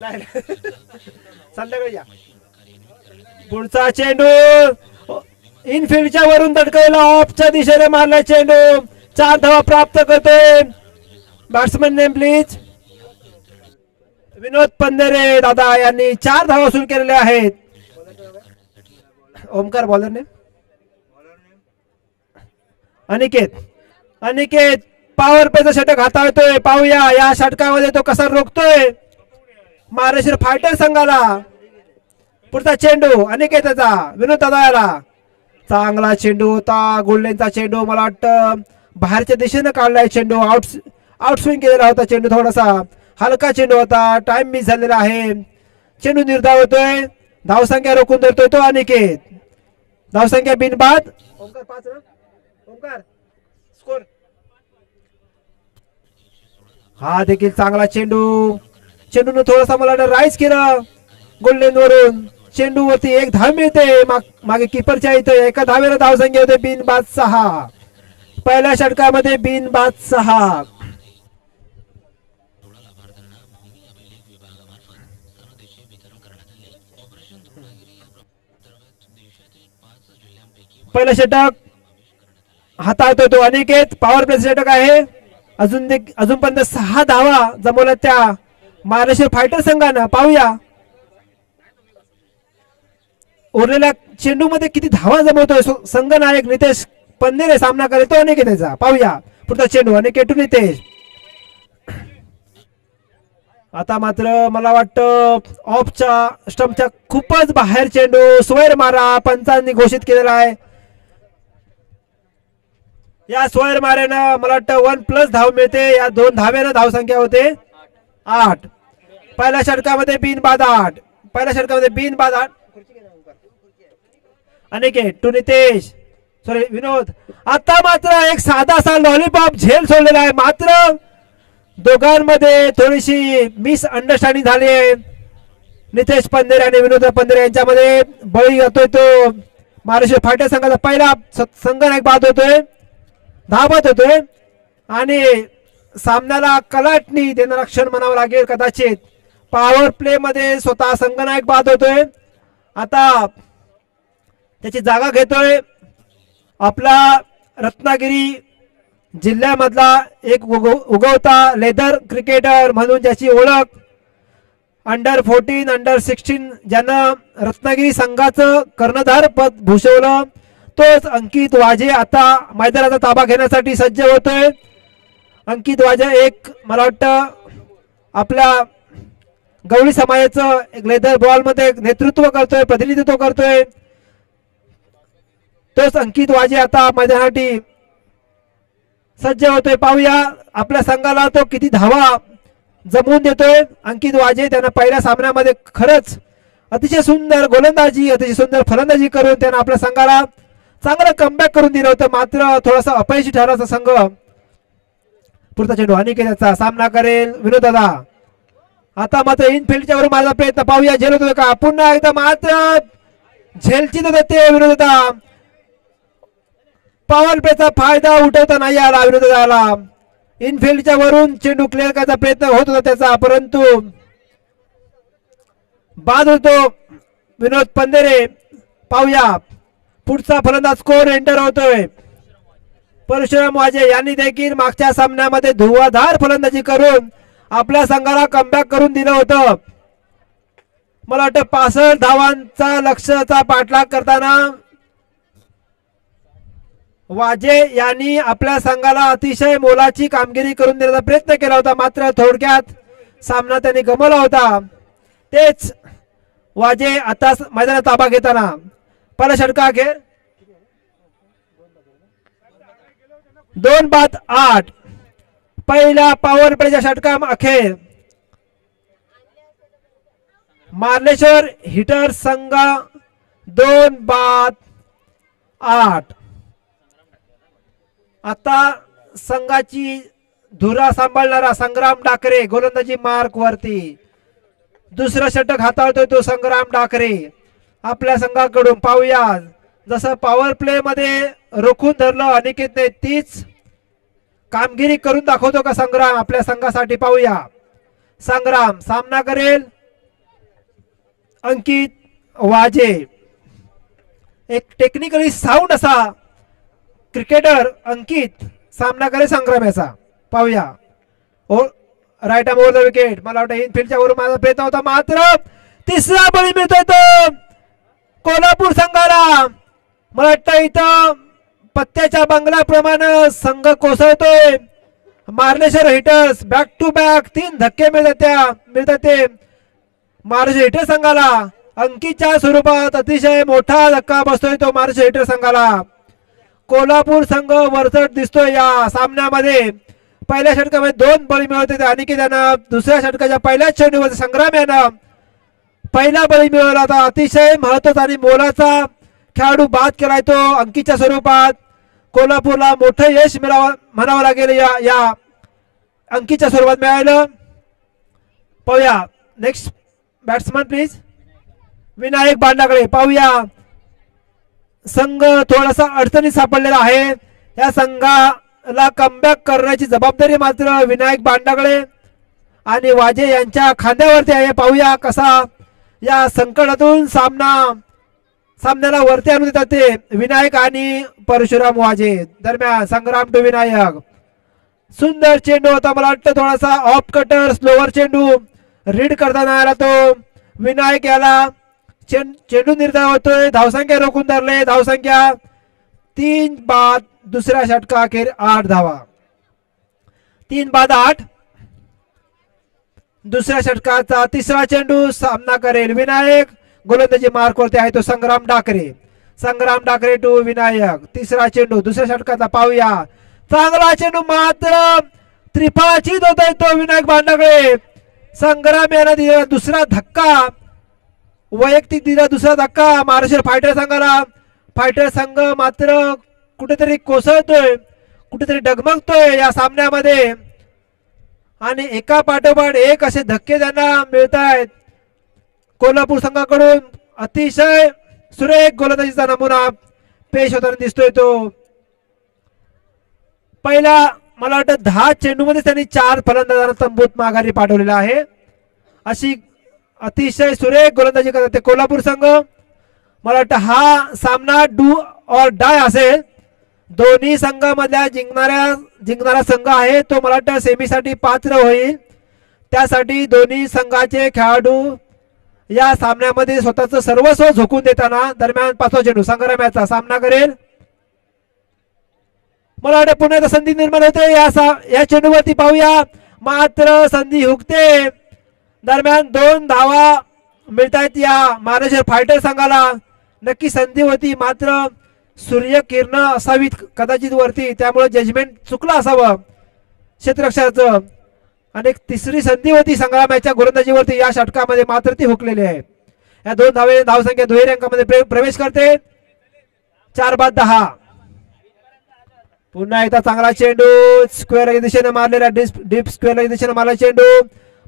संध्याकाळी या. पुढचा चेंडू इनफिल्डच्या वरून धडकवला, ऑफच्या दिशेने मारला चेंडू. 4 धावा प्राप्त करतोय batsman name please. Vinod Pandhare दादा यांनी 4 धावा वसूल केलेल्या आहेत. ओमकार बॉलर नेम अनिकेत पॉवर प्लेचा षटक हाताळतोय. पाहूया या षटकामध्ये तो कसा रोखतोय महाराष्ट्र फायटर संघाला. पुढचा चेंडू अनिकेतचा विनोद दादा. चांगला चेंडू होता, गोल्डनचा चेंडू. मला वाटतं बाहेरच्या दिशेने काढलाय चेंडू. आउट स्विंग केलेला होता चेंडू, थोडासा हलका चेंडू होता. टाइम मिस झालेला आहे. चेंडू निर्धाव होतोय. धावसंख्या रोखून धरतोय तो अनिकेत. धावसंख्या बिनबाद. ओमकार 5 रन. ओमकार स्कोर. हा देखील चांगला चेंडू. चेंडून थोडासा मला राईज केलं गोल्डन वरून. चेंडू वरती 1 धाव मिळते. मागे किपरच्या इथे एका धावेला धावसंख्या होते बिनबाद 6. पहिल्या षटकामध्ये बिनबाद 6. पहिलं षटक हाताळतोय तो अनिकेत. पॉवर प्ले षटक आहे. अजूनपर्यंत 6 धावा जमवल्या त्या महाराष्ट्र फायटर संघानं. पाहूया उरलेल्या चेंडू मध्ये किती धावा जमवतोय संघनायक नितेश पंधरे. सामना करेल तो अनिकेतचा. पाहूया पुढचा चेंडू अनिकेत टू नितेश. आता मात्र मला वाटतं ऑफच्या स्टंपच्या खूपच बाहेर चेंडू. स्क्वेअर मारा पंचांनी घोषित केलेला आहे. या स्क्वेअर माऱ्यानं मला वाटतं 1+ धाव मिळते. या 2 धावेनं धावसंख्या होते 8. पहिल्या षटकामध्ये बिनबाद 8. पहिल्या षटकामध्ये बिनबाद 8. अनिकेत टू नितेश सॉरी विनोद. आता मात्र एक साधासा लॉलीपॉप झेल सोडलेला आहे. मात्र दोघांमध्ये थोडीशी मिसअंडरस्टँडिंग झाली आहे. नितेश पंधरे आणि विनोद पंधरे यांच्यामध्ये बळी जातोय तो महाराष्ट्र फायटर संघाचा पहिला संघनायक बाद होतोय, धावत होतोय. आणि सामन्याला कलाटणी देणारा क्षण म्हणावं लागेल कदाचित. पॉवर प्ले मध्ये स्वतः संघनायक बाद होतोय. आता त्याची जागा घेतोय आपला रत्नागिरी जिल्ह्यामधला एक उगवता लेदर क्रिकेटर म्हणून ज्याची ओळख अंडर 14 अंडर 16 ज्यानं रत्नागिरी संघाचं कर्णधार पद भूषवलं तोच अंकित वाजे आता मैदानाचा ताबा घेण्यासाठी सज्ज होतोय. अंकित वाजे एक मला वाटतं आपल्या गवळी समाजाचं एक लेदर बॉल मध्ये नेतृत्व करतोय, प्रतिनिधित्व करतोय. तोच अंकित वाजे आता मैदानासाठी सज्ज होतोय. पाहूया आपल्या संघाला तो किती धावा जमवून देतोय अंकित वाजे. त्यानं पहिल्या सामन्यामध्ये खरंच अतिशय सुंदर गोलंदाजी, अतिशय सुंदर फलंदाजी करून त्यानं आपल्या संघाला चांगलं कमबॅक करून दिलं होतं. मात्र थोडासा अपयशी ठरला संघ. पुढचा चेंडू अनिकेतचा. सामना करेल विनोद दादा. आता मात्र इनफिल्डच्या वरून माझा प्रयत्न. पाहूया झेल होतो का पुन्हा एकदा. मात्र झेलची ते विनोद दादा. पॉवर प्लेचा फायदा उठवता नाही आला विनोद दादाला. इनफिल्डच्या वरून चेंडू क्लिअर करायचा प्रयत्न होत होता त्याचा, परंतु बाद होतो विनोद पंधरे. पाहूया पुढचा फलंदाज स्कोर एंटर होतोय. परशुराम वाजे यांनी देखील मागच्या सामन्यामध्ये धुवाधार फलंदाजी करून आपल्या संघाला कमबॅक करून दिलं होतं. मला वाटतं 65 धावांचा लक्ष्याचा पाठलाग करताना वाजे यांनी आपल्या संघाला अतिशय मोलाची कामगिरी करून देण्याचा प्रयत्न केला होता. मात्र थोडक्यात सामना त्यांनी गमावला होता. तेच वाजे आता मैदानात ताबा घेताना. पहिला षटका अखेर 2-8. पहिल्या पॉवर प्लेच्या षटका अखेर मार्लेश्वर हिटर संघ 2-8. आता संघाची धुरा सांभाळणारा संग्राम डाकरे गोलंदाजी मार्क वरती. दुसरं षटक हाताळतोय तो संग्राम डाकरे आपल्या संघाकडून. पाहूया जसं पॉवर प्ले मध्ये रोखून धरलं अनिकेतने तीच कामगिरी करून दाखवतो का संग्राम आपल्या संघासाठी. पाहूया संग्राम सामना करेल अंकित वाजे, एक टेक्निकली साऊंड असा क्रिकेटर अंकित सामना करे संग्राम याचा. पाहूया. ओ right arm over the wicket. मला वाटतं इनफिल्डच्या वरून माझा प्रयत्न होता, मात्र तिसरा बळी मिळतोय तो कोल्हापूर संघाला. मला वाटतं इथं पत्त्याच्या बंगल्याप्रमाणे संघ कोसळतोय. Marleshwar hitters back to back 3 धक्के मिळतात ते महाराष्ट्र हिटर संघाला. अंकितच्या स्वरूपात अतिशय मोठा धक्का बसतोय तो महाराष्ट्र हिटर संघाला. कोल्हापूर संघ वरचढ दिसतोय या सामन्यामध्ये. पहिल्या षटकामध्ये 2 बळी मिळवते अनिकेत यानं. दुसऱ्या षटकाच्या पहिल्याच चेंडूमध्ये संग्राम यानं पहिला बळी मिळवला होता. अतिशय महत्वाचा आणि मोलाचा खेळाडू बाद केलाय तो अंकितच्या स्वरूपात. कोल्हापूरला मोठं यश म्हणावं लागेल या अंकितच्या स्वरूपात मिळालं. पाहूया नेक्स्ट बॅट्समन प्लीज. विनायक बांडागळे. पाहूया संघ थोडासा अडचणीत सापडलेला आहे. या संघाला कमबॅक करण्याची जबाबदारी मात्र विनायक बांडागळे आणि वाजे यांच्या खांद्यावरती आहे. पाहूया कसा या संकटातून सामन्याला वरती आणून देतात ते विनायक आणि परशुराम वाजे. दरम्यान संग्राम टू विनायक. सुंदर चेंडू होता. मला वाटतं थोडासा ऑफ कटर स्लोवर चेंडू रीड करताना आला तो. विनायक याला चेंडू निर्धार होतोय. धावसंख्या रोखून धरले. धावसंख्या 3 बाद. दुसऱ्या षटका अखेर 8 धावा. 3 बाद 8. दुसऱ्या षटकाचा तिसरा चेंडू सामना करेल विनायक. गोलंदाजी मार्कवरती आहे तो संग्राम डाकरे. संग्राम डाकरे टू विनायक. तिसरा चेंडू दुसऱ्या षटकाचा. पाहूया चांगला चेंडू, मात्र त्रिफळाचीत होतोय तो विनायक बांडागळे. संग्राम याला दिलेला दुसरा धक्का, वैयक्तिक दिला दुसरा धक्का महाराष्ट्र फायटर संघाला. फायटर संघ मात्र कुठेतरी कोसळतोय, कुठेतरी डगमगतोय या सामन्यामध्ये आणि एका पाठोपाठ एक असे धक्के त्यांना मिळत आहेत. कोल्हापूर संघाकडून अतिशय सुरेख गोलंदाजीचा नमुना पेश होताना दिसतोय तो. पहिला मला वाटतं 10 चेंडूमध्ये त्यांनी 4 फलंदाजांना तंबूत माघारी पाठवलेला आहे. अशी अतिशय सुरेख गोलंदाजी करतात ते कोल्हापूर संघ. मला वाटतं हा सामना डू ऑर डाय असेल. दोन्ही संघामधल्या जिंकणारा संघ आहे तो मला वाटतं सेमीसाठी पात्र होईल. त्यासाठी दोन्ही संघाचे खेळाडू या सामन्यामध्ये स्वतःचं सर्वस्व झोकून देताना. दरम्यान 5वा चेंडू संग्राम याचा सामना करेल. मला वाटतं पुन्हा संधी निर्माण होते या चेंडूवरती. पाहूया मात्र संधी हुकते. दरम्यान 2 धावा मिळतात या महाराष्ट्र फायटर संघाला. नक्की संधी होती, मात्र सूर्य किरण असावीत कदाचित वरती, त्यामुळे जजमेंट चुकलं असावं क्षेत्ररक्षकाचं. आणि तिसरी संधी होती संग्रामाच्या गोलंदाजीवरती या षटकामध्ये, मात्र ती हुकलेली आहे. या 2 धावे धावसंख्या दुहेरी अंकामध्ये प्रवेश करते. 4 बाद 10. पुन्हा एकदा चांगला चेंडू स्क्वेअर दिशेने मारलेला, डीप स्क्वेअर दिशेने मारला चेंडू.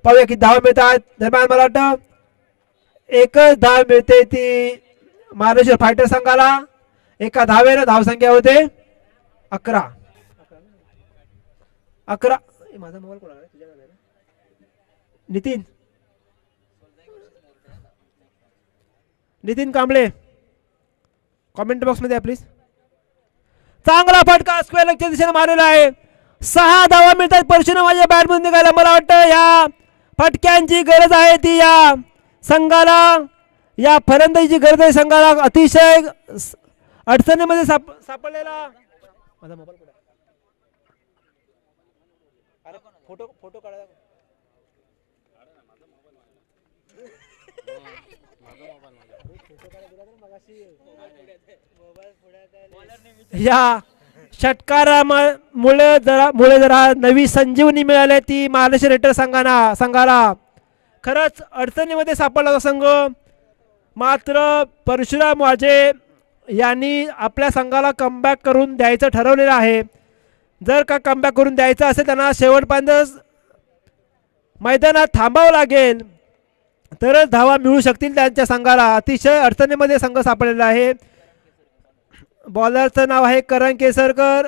पाहूया की धावा मिळतात. दरम्यान मला वाटतं एकच धाव मिळते ती महाराष्ट्र फायटर संघाला. एका धावेनं धावसंख्या होते 11. माझा मोबाईल कोणाला आहे? नितीन कांबळे कमेंट बॉक्स मध्ये प्लीज. चांगला फटका स्क्वेअर लेगच्या दिशेने मारलेला आहे. 6 धावा मिळतात परशुराम माझ्या बॅटमधून निघायला. मला वाटतं या फटक्यांची गरज आहे ती या संघाला, या फलंदाजीची गरज आहे संघाला. अतिशय अडचणीमध्ये सापडलेला. माझा मोबाईल कुठे? अरे फोटो काढा. या षटकारामुळे जरा नवी संजीवनी मिळाली ती महाराष्ट्र रेटर संघाला. खरंच अडचणीमध्ये सापडला संघ, मात्र परशुराम वाजे यांनी आपल्या संघाला कमबॅक करून द्यायचं ठरवलेलं आहे. जर का कमबॅक करून द्यायचं असेल त्यांना शेवटपर्यंत मैदानात थांबावं लागेल, तरच धावा मिळू शकतील त्यांच्या संघाला. अतिशय अडचणीमध्ये संघ सापडलेला आहे. बॉलरचं नाव आहे करण केसरकर.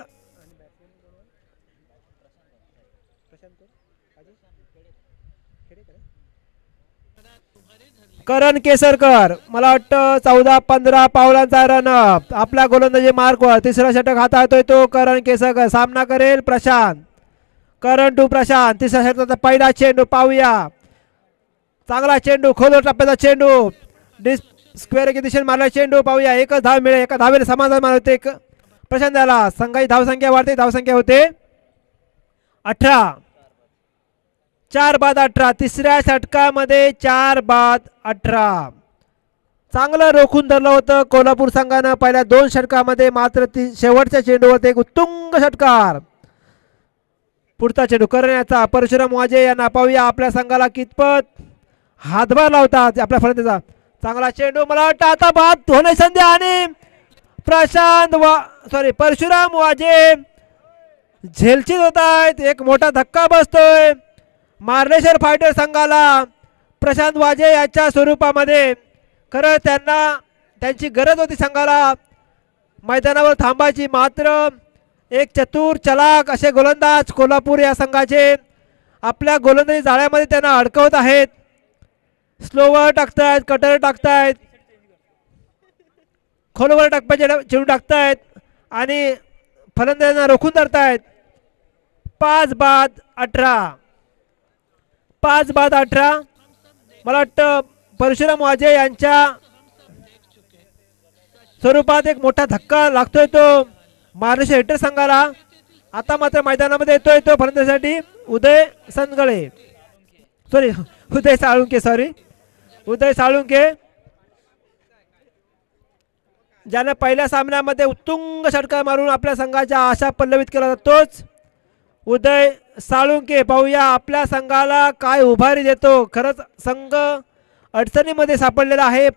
करण केसरकर मला वाटतं 14-15 पावलांचा रनअप आपल्या गोलंदाजी मार्कवर. तिसरा षटक हाताळतोय तो करण केसरकर. सामना करेल प्रशांत. Current to Prashant. तिसऱ्या षटकाचा पहिला चेंडू पाहूया. चांगला चेंडू खोल टप्प्याचा चेंडू स्क्वेअर दिशेने मारला चेंडू पाहूया. एकच धाव मिळेल. एका धावेने समाधान मानवते प्रशांत याला. संघाची धावसंख्या वाढते. धावसंख्या होते 18. 4 बाद 18. तिसऱ्या षटकामध्ये 4 बाद 18. चांगलं रोखून धरलं होतं कोल्हापूर संघानं पहिल्या 2 षटकामध्ये. मात्र शेवटच्या चेंडूवर एक उत्तुंग षटकार. पुढचा चेंडू करण्याचा परशुराम वाजे यांना पाहूया आपल्या संघाला कितपत हातभार लावतात आपल्या फलंदाजा. चांगला चेंडू मला वाटतं आता बाद होण्याची संधी आणि परशुराम वाजे झेलचीत होत आहेत. एक मोठा धक्का बसतोय मार्लेश्वर फायटर संघाला. प्रशांत वाजे यांच्या स्वरूपामध्ये खरं त्यांची गरज होती संघाला मैदानावर थांबायची. मात्र एक चतुर चलाक असे गोलंदाज कोल्हापूर या संघाचे आपल्या गोलंदाजी जाळ्यामध्ये त्यांना अडकवत आहेत. स्लोवर टाकतायत, कटर टाकतायत, खोलवर टप्प्याचे चेंडू टाकतायत आणि फलंदाजांना रोखून धरतायत. 5 बाद 18. 5 बाद 18. मला वाटतं परशुराम वाजे यांच्या स्वरूपात एक मोठा धक्का लागतोय तो महाराष्ट्र हेटर संघाला. आता मात्र मैदानामध्ये येतोय तो फलंदाजीसाठी उदय साळुंके ज्याने पहिल्या सामन्यामध्ये उत्तुंग षटकार मारून आपल्या संघाच्या आशा पल्लवित केला. तोच उदय साळुंके. पाहूया आपल्या संघाला काय उभारी देतो. खरंच संघ अडचणीमध्ये सापडलेला आहे.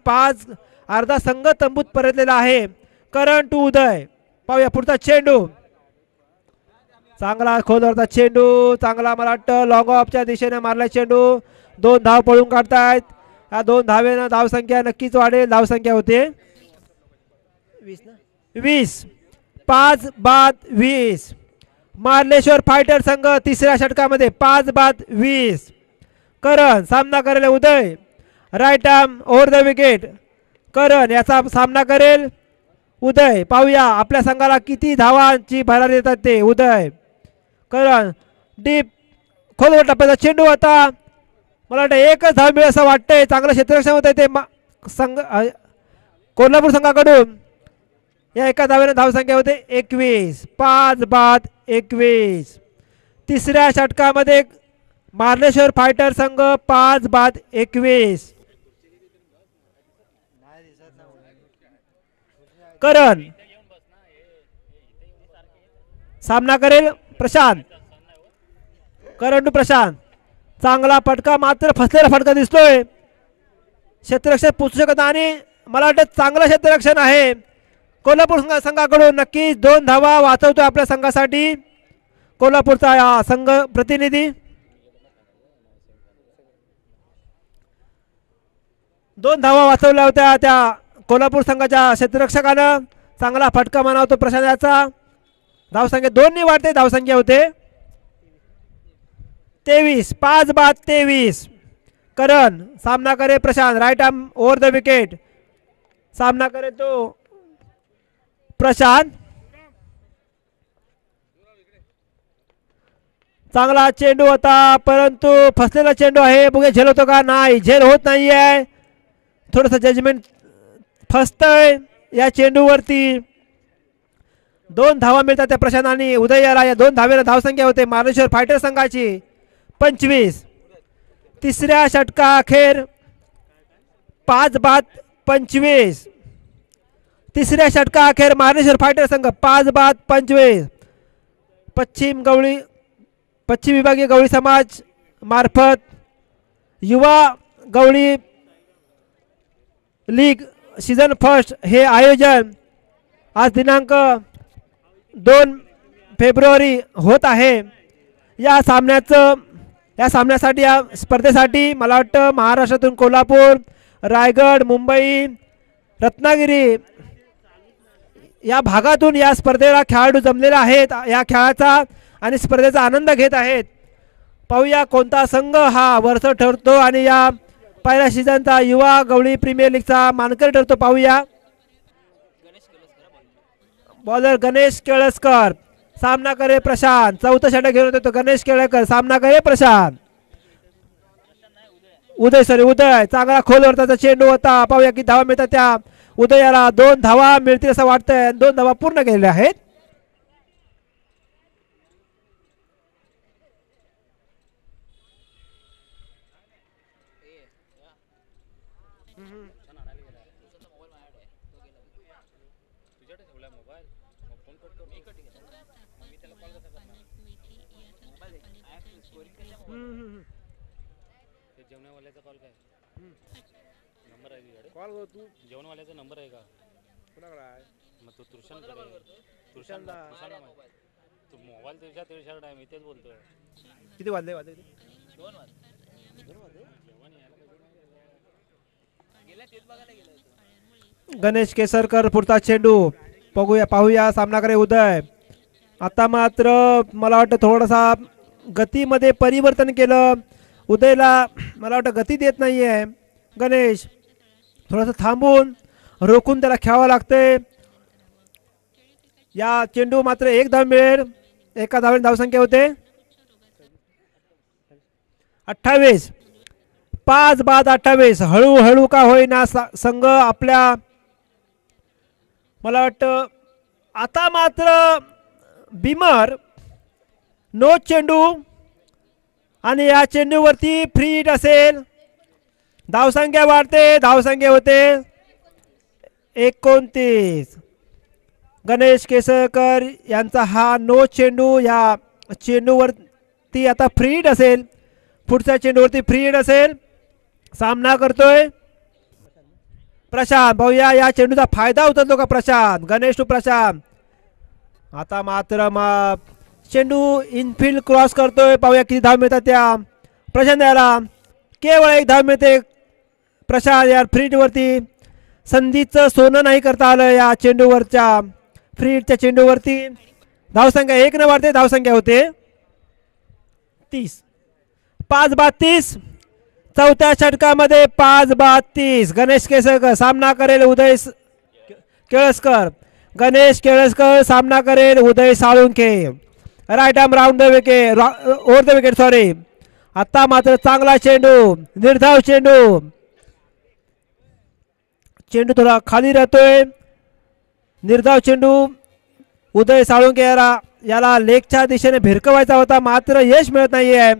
अर्धा संघ तंबूत परतलेला आहे. करण टू उदय. पाहूया पुढचा चेंडू. चांगला खोलवरचा चेंडू. चांगला मला वाटतं लॉंग ऑफच्या दिशेने मारला चेंडू. 2 धाव पळून काढतायत. या 2 धावेनं धावसंख्या नक्कीच वाढेल. धावसंख्या होते 20. 5 बाद 20. मार्लेश्वर फायटर संघ तिसऱ्या षटकामध्ये 5 बाद 20. करण सामना करेल Uday. Right arm over the wicket. Karan याचा सामना करेल उदय. पाहूया आपल्या संघाला किती धावांची भरारी देतात ते उदय. करण डीप खोलवर टप्प्याचा चेंडू. आता मला वाटतं एकच धाव मिळेल असं वाटतंय. चांगलं क्षेत्ररक्षण होत आहे ते संघ कोल्हापूर संघाकडून. या एका धावेने धावसंख्या होते 21. 5 बाद 21. तिसऱ्या षटकामध्ये मार्लेश्वर फायटर संघ 5 बाद 21. करण सामना करेल प्रशांत. Current to Prashant. चांगला फटका मात्र फसलेला फटका दिसतोय. क्षेत्ररक्षण पोचू शकत आणि मला वाटतं चांगलं क्षेत्ररक्षण आहे कोल्हापूर संघाकडून. नक्कीच 2 धावा वाचवतोय आपल्या संघासाठी कोल्हापूरचा संघ प्रतिनिधी. 2 धावा वाचवल्या होत्या त्या कोल्हापूर संघाच्या क्षेत्ररक्षकानं. चांगला फटका मानवतो प्रशांत याचा. धावसंख्या 2 वाढते. धावसंख्या होते 23. 5 बाद 23. करण सामना करे Prashant. Right arm over the wicket. सामना करे तो प्रशांत. चांगला चेंडू होता परंतु फसलेला चेंडू आहे. बघूया झेल होतो का. नाही, झेल होत नाहीये. थोडंसं जजमेंट फसतंय या चेंडूवरती. 2 धावा मिळतात त्या प्रशांत आणि उदय याला. या 2 धावेला धावसंख्या होते मार्लेश्वर फायटर संघाची 25. तिसऱ्या षटका अखेर 5 बाद 25. तिसऱ्या षटका अखेर मार्लेश्वर फायटर संघ 5 बाद 25. पश्चिम विभागीय गवळी समाज मार्फत युवा गवळी लीग सीझन फर्स्ट हे आयोजन आज दिनांक 2 फेब्रुवारी होत आहे. या सामन्यासाठी या स्पर्धेसाठी मला वाटतं महाराष्ट्रातून कोल्हापूर, रायगड, मुंबई, रत्नागिरी या भागातून या स्पर्धेला खेळाडू जमलेले आहेत. या खेळाचा आणि स्पर्धेचा आनंद घेत आहेत. पाहूया कोणता संघ हा वरचढ ठरतो आणि या पहिल्या सीझनचा युवा गवळी प्रीमियर लीगचा मानकरी ठरतो. पाहूया. बॉलर गणेश केळसकर, सामना करे प्रशांत. चौथा षटक घेऊन येतो गणेश केळकर, सामना करे प्रशांत. उदय चांगला खोलवरचा चेंडू होता. पाहूया की धावा मिळतात त्या उदयाला. 2 धावा मिळतील असं वाटतंय. 2 धावा पूर्ण केलेल्या आहेत. जेवणवाल्याचा नंबर आहे का? मग तो तू मोबाईल तुझ्या टाइम मी तेच बोलतोय. किती वाजले? गणेश केसरकर पुढचा चेंडू. पाहूया सामना करे उदय. आता मात्र मला वाटतं थोडासा गतीमध्ये परिवर्तन केलं. उदयला मला वाटतं गती देत नाहीये गणेश. थोडंसं थांबून रोखून त्याला खेळावं लागतंय. या चेंडू मात्र 1 धाव मिळेल. एका धावेने धावसंख्या होते 28. 5 बाद 28. हळूहळू का होईना संघ आपल्या मला वाटतं आता मात्र बिमर नो चेंडू आणि या चेंडूवरती फ्री हिट असेल. धावसंख्या वाढते. धावसंख्या होते 29. गणेश केसरकर यांचा हा नो चेंडू. या चेंडूवरती आता फ्री हिट असेल. पुढच्या चेंडूवरती फ्री हिट असेल. सामना करतोय प्रशांत. भाऊया या चेंडूचा फायदा उचलतो का प्रशांत? गणेश टू प्रशांत. आता मात्र चेंडू इनफिल्ड क्रॉस करतोय. पाहूया किती धाव मिळतात त्या प्रशांत याला. केवळ 1 धाव मिळते प्रशांत या फ्री हिटवरती. संधीचं सोनं नाही करता आलं या चेंडूवरच्या फ्री हिटच्या चेंडूवरती. धावसंख्या 1 न वाढते. धावसंख्या होते 30. 5 बाद 30. चौथ्या षटकामध्ये 5 बाद 30. गणेश केसरकर सामना करेल उदय केळसकर. गणेश केळसकर सामना करेल Uday Salunkhe. Right arm round the wicket, over the wicket sorry. आता मात्र चांगला चेंडू, निर्धाव चेंडू. चेंडू थोडा खाली राहतोय. निर्धाव चेंडू. उदय साळुंखे याला लेगच्या दिशेने भिरकवायचा होता मात्र यश मिळत नाहीये.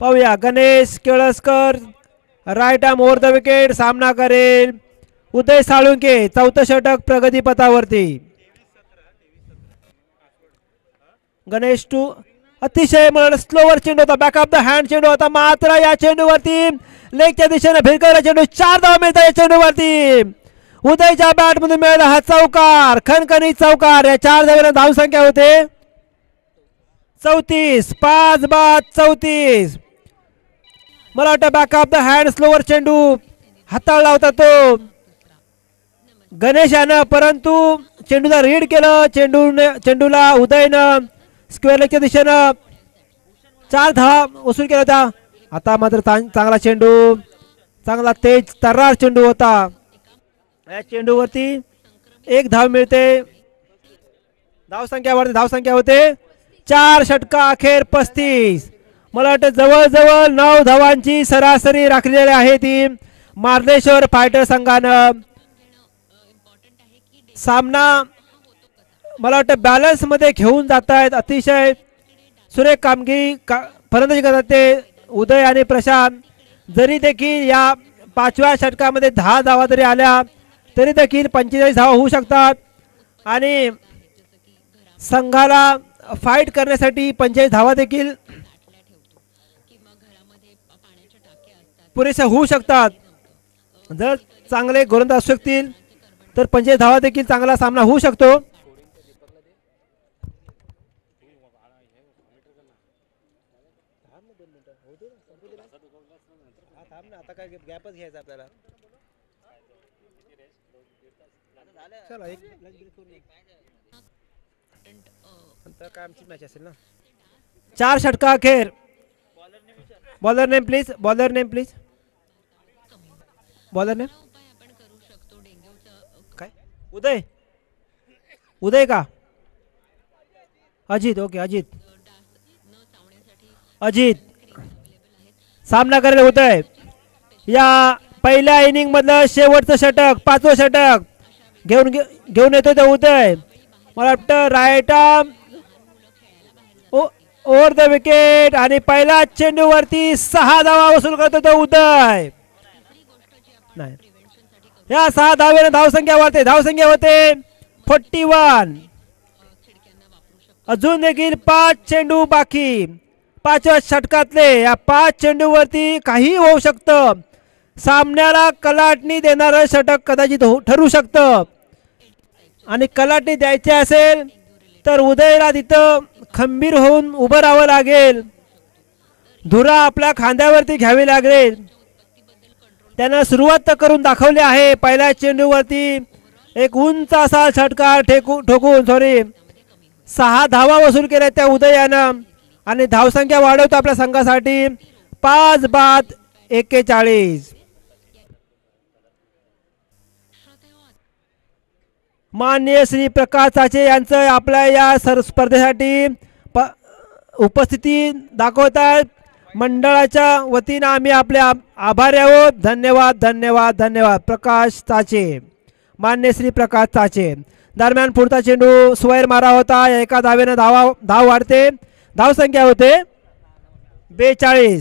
पाहूया Ganesh Kelaskar right arm over the wicket. सामना करेल उदय साळुंखे. चौथं षटक प्रगती पथावरती. गणेश टू अतिशय स्लोवर चेंडू होता. बॅक ऑफ द हँड चेंडू होता मात्र या चेंडूवरती लेगच्या दिशेने भिरकवला चेंडू. 4 धावा मिळतात या चेंडूवरती. उदयच्या बॅट मधून मिळाला हा चौकार, खणखणीत चौकार. या 4 धावेला धावसंख्या होते 34. 5 बाद 34. मला वाटतं back of the hand slower चेंडू हाताळला होता तो गणेशानं, परंतु चेंडूला रीड केलं. चेंडूला उदयनं स्क्वेअर लेगच्या दिशेनं 4 धावा वसूल केला होता. आता मात्र चांगला चेंडू, चांगला तेज तर्रार चेंडू होता. या चेंडूवरती 1 धाव मिळते. धावसंख्या होते 4 षटका अखेर 35. मला वाटतं जवळजवळ 9 धावांची सरासरी राखलेली आहे ती मार्लेश्वर फायटर संघानं. सामना मला वाटतं बॅलन्स मध्ये घेऊन जात आहेत. अतिशय सुरेख कामगिरी फलंदाजी करतात ते उदय आणि प्रशांत. जरी देखील या 5व्या षटकामध्ये 10 धावा जरी आल्या तरी देखील 45 धावा होऊ शकतात आणि संघाला फाईट करण्यासाठी 45 धावा देखील पुरेशा होऊ शकतात. जर चांगले गोलंदाज असू शकतील तर 45 धावा देखील चांगला सामना होऊ शकतो. गॅपच घ्यायचा आपल्याला. चला एक काय आमची मॅच असेल ना. 4 षटका अखेर. Bowler name please. बॉलरने काय उदय उदय का अजित ओके अजित अजित सामना करायला होत आहे या पहिल्या इनिंग मधलं शेवटचं षटक पाचवं षटक घेऊन येतो ते उदय मला वाटतं राईट ओव्हर द विकेट आणि पहिला चेंडूवरती 6 धावा वसूल करतो तो उदय नाही या 6 धावेने धावसंख्या होते 41 अजून देखील 5 चेंडू बाकी 5व्या षटकातले या 5 चेंडूवरती काही होऊ शकतं सामन्याला कलाटणी देणारं षटक कदाचित ठरू शकतं आणि कलाटणी द्यायची असेल तर उदयला तिथं खंबीर होऊन उभं राहावं लागेल धुरा आपल्या खांद्यावरती घ्यावी लागेल त्यानं सुरुवात तर करून दाखवली आहे पहिल्या चेंडूवरती एक उंच असा षटकार ठोकून 6 धावा वसूल केल्या त्या उदयानं आणि धावसंख्या वाढवतो आपल्या संघासाठी 5 बाद 41 माननीय श्री प्रकाश चाचे यांचं आपल्या या स्पर्धेसाठी उपस्थिती दाखवतात मंडळाच्या वतीनं आम्ही आपले आभारी आहोत धन्यवाद धन्यवाद धन्यवाद प्रकाश चाचे मान्य श्री प्रकाश चाचे दरम्यान पुढचा चेंडू स्वैर मारा होता एका धावेनं धाव वाढते धावसंख्या होते 42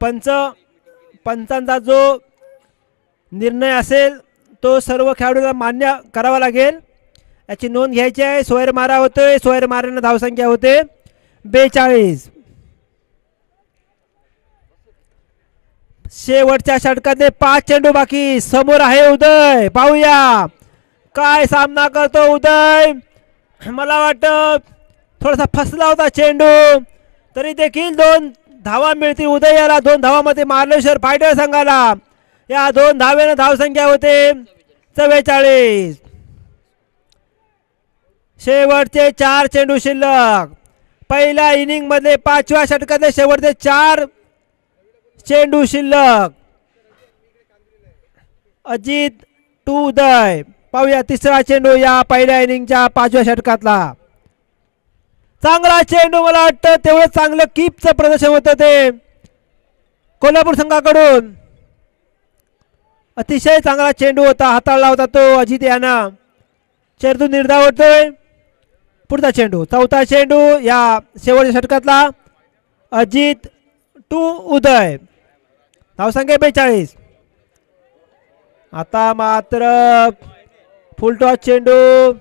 पंचांचा जो निर्णय असेल तो सर्व खेळाडूंना मान्य करावा लागेल याची नोंद घ्यायची आहे स्वैर मारा होतोय स्वैर माऱ्यानं धावसंख्या होते 42 शेवटच्या षटकातले 5 चेंडू बाकी समोर आहे उदय पाहूया काय सामना करतो उदय मला वाटतं थोडासा फसला होता चेंडू तरी देखील 2 धावा मिळतील उदयाला 2 धावामध्ये मार्लेश्वर फायटर संघाला या 2 धावेनं धावसंख्या होते 44 शेवटचे 4 चेंडू शिल्लक पहिल्या इनिंग मध्ये 5व्या षटकातले शेवटचे 4 चेंडू शिल्लक अजित टू उदय पाहूया तिसरा चेंडू या पहिल्या इनिंगच्या 5व्या षटकातला चांगला चेंडू मला वाटतं तेवढं चांगलं कीपचं प्रदर्शन होतं ते कोल्हापूर संघाकडून अतिशय चांगला चेंडू होता हाताळला होता तो अजित यानं चेंडू निर्धावतोय पुढचा चेंडू चौथा चेंडू या शेवटच्या षटकातला अजित टू उदय धावसंख्या 42 आता मात्र फुलटॉस चेंडू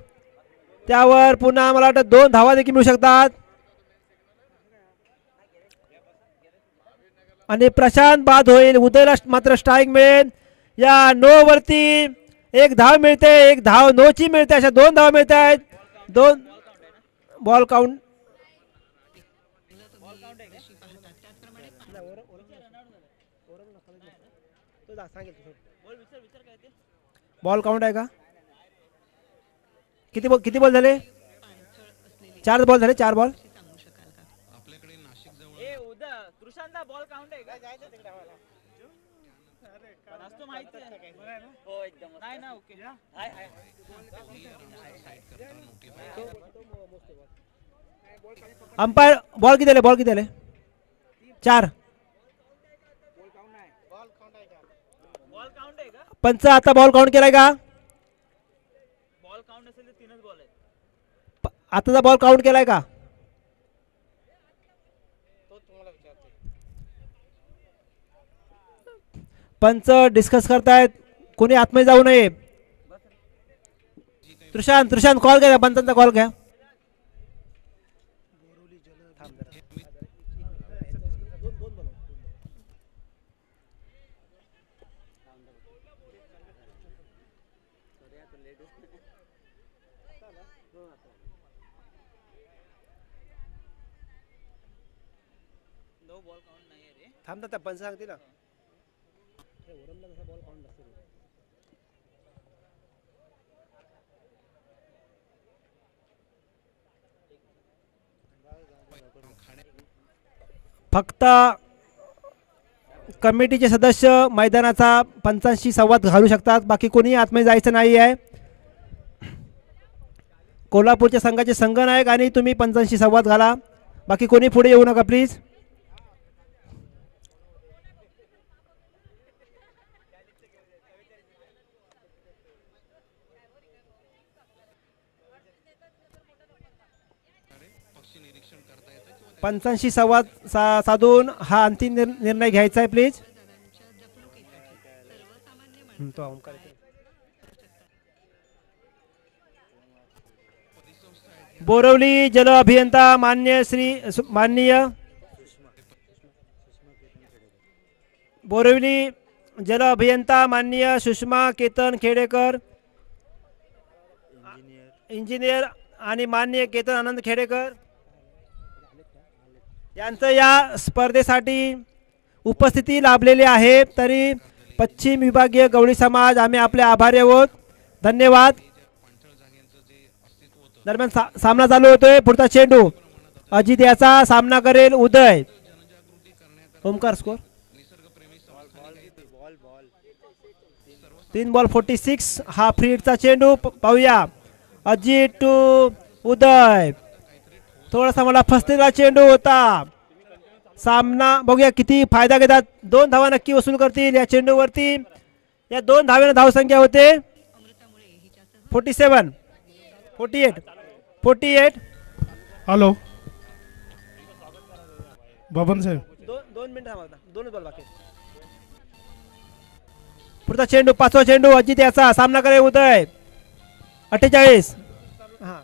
त्यावर पुन्हा मला वाटतं 2 धावा देखील मिळू शकतात आणि प्रशांत बाद होईल उदयला मात्र स्ट्राईक मिळेल या नो वरती 1 धाव मिळते 1 धाव नोची मिळते अशा 2 धावा मिळत आहेत 2 बॉल काउंट बॉल काउंट आहे का किती बॉल झाले 4 बॉल झाले 4 बॉल अंपायर बॉल किती आले 4 पंच आता बॉल काउंट केलाय का आताचा बॉल काउंट केलाय का पंच डिस्कस करतायत कोणी आतमध्ये जाऊ नये त्रिशांत कॉल घ्या पंचांचा कॉल घ्या थांब त्या पंच सांगते ना फक्त कमिटीचे सदस्य मैदानाचा पंचांशी संवाद घालू शकतात, बाकी कोणी आतमध्ये जायचं नाही आहे. कोल्हापूरच्या संघाचे संघनायक आणि तुम्ही पंचांशी संवाद घाला, बाकी कोणी पुढे येऊ नका प्लीज. पंचांशी संवाद साधून हा अंतिम निर्णय घ्यायचा आहे प्लीज. बोरवली जल अभियंता माननीय बोरवली जल अभियंता माननीय सुषमा केतन खेडेकर, इंजिनियर आणि माननीय केतन आनंद खेडेकर यांचं या स्पर्धेसाठी उपस्थिती लाभलेली आहे. तरी पश्चिम विभागीय गवळी समाज आम्ही आपले आभारी आहोत. धन्यवाद. दरम्यान सामना चालू होतोय. पुढचा चेंडू अजित याचा सामना करेल उदय. Omkar score 3 ball 46. हा फ्री हिटचा चेंडू पाहूया. अजित टू उदय. थोडासा मला फसलेला चेंडू होता. सामना बघूया किती फायदा घेतात. 2 धावा नक्की वसूल करतील या चेंडूवरती. या 2 धावेने धावसंख्या होते 47 48. हॅलो बबन साहेब, 2 मिनिट थांबा. 2 बॉल बाकी. पुढचा चेंडू 5वा चेंडू अजित याचा सामना करे उदय. 48. हा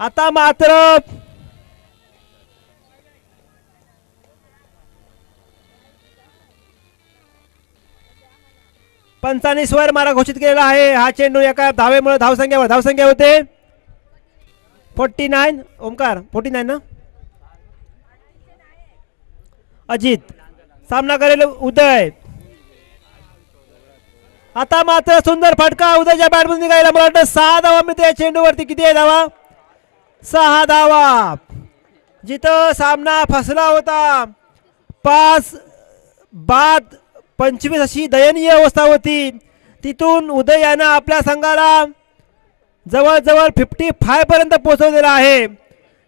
आता मात्र पंचांनी स्वर मारा घोषित केलेला आहे. हा चेंडू एका धावेमुळे धावसंख्या होते 49. ओमकार 49 ना. अजित सामना करेल उदय. आता मात्र सुंदर फटका उदयच्या बॅटमधून निघायला. मला वाटतं 6 धावा मिळते या चेंडूवरती. किती आहे धावा? 6 धावा. जिथं सामना फसला होता 5 बाद 25 अशी दयनीय अवस्था होती, तिथून उदयानं आपल्या संघाला जवळजवळ 55 पर्यंत पोहोचवलेला आहे.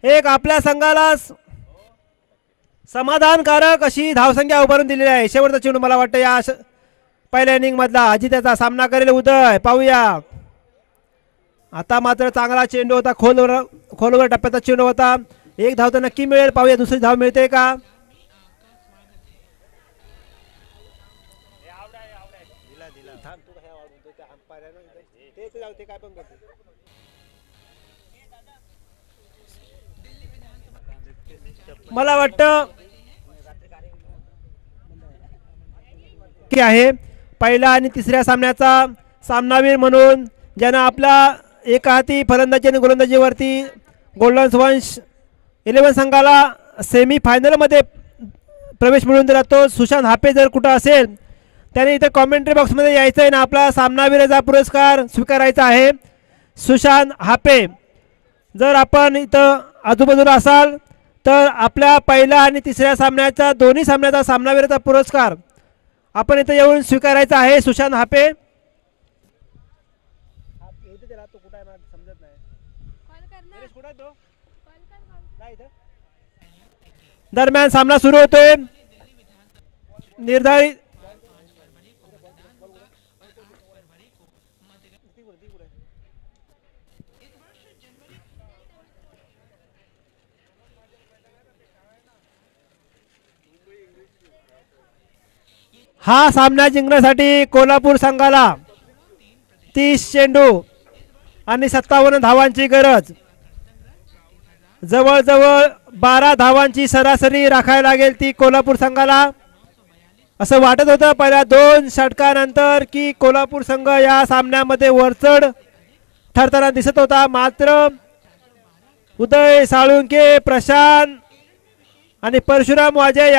एक आपल्या संघाला समाधानकारक अशी धावसंख्या उभारून दिलेली आहे. शेवटचा चेंडू मला वाटतं या पहिल्या इनिंग मधला अजिताचा सामना करेल उदय. पाहूया. आता मात्र चांगला चेंडू होता. खोलवर टप्प्याचा चेंडू होता. 1 धाव तर नक्की मिळेल. पाहूया दुसरी धाव मिळते का. मला वाटतं की आहे पहिला आणि तिसऱ्या सामन्याचा सामनावीर म्हणून ज्यानं आपला एका हाती फलंदाजी आणि गोलंदाजीवरती गोल्डन वंश 11 संघाला सेमी फायनलमध्ये प्रवेश मिळवून दिला, तो सुशांत हापे जर कुठं असेल त्याने इथे कॉमेंट्री बॉक्समध्ये यायचं आहे ना आपला सामनावीराचा पुरस्कार स्वीकारायचा आहे. सुशांत हापे जर आपण इथं आजूबाजूला असाल तर आपल्या पहिल्या आणि तिसऱ्या सामन्याचा दोन्ही सामन्याचा सामनावीराचा पुरस्कार आपण इथं येऊन स्वीकारायचा आहे. सुशांत हापे दरम्यान सामना सुरू होतोय. निर्धारित हा सामना जिंकण्यासाठी कोल्हापूर संघाला 30 चेंडू आणि 57 धावांची गरज. जवळजवळ 12 धावांची सरासरी राखायला लागेल ती कोल्हापूर संघाला. असं वाटत होतं पहिल्या 2 षटकानंतर की कोल्हापूर संघ या सामन्यामध्ये वरचढ ठरताना दिसत होता. मात्र उदय साळुंके, प्रशांत आणि परशुराम वाजे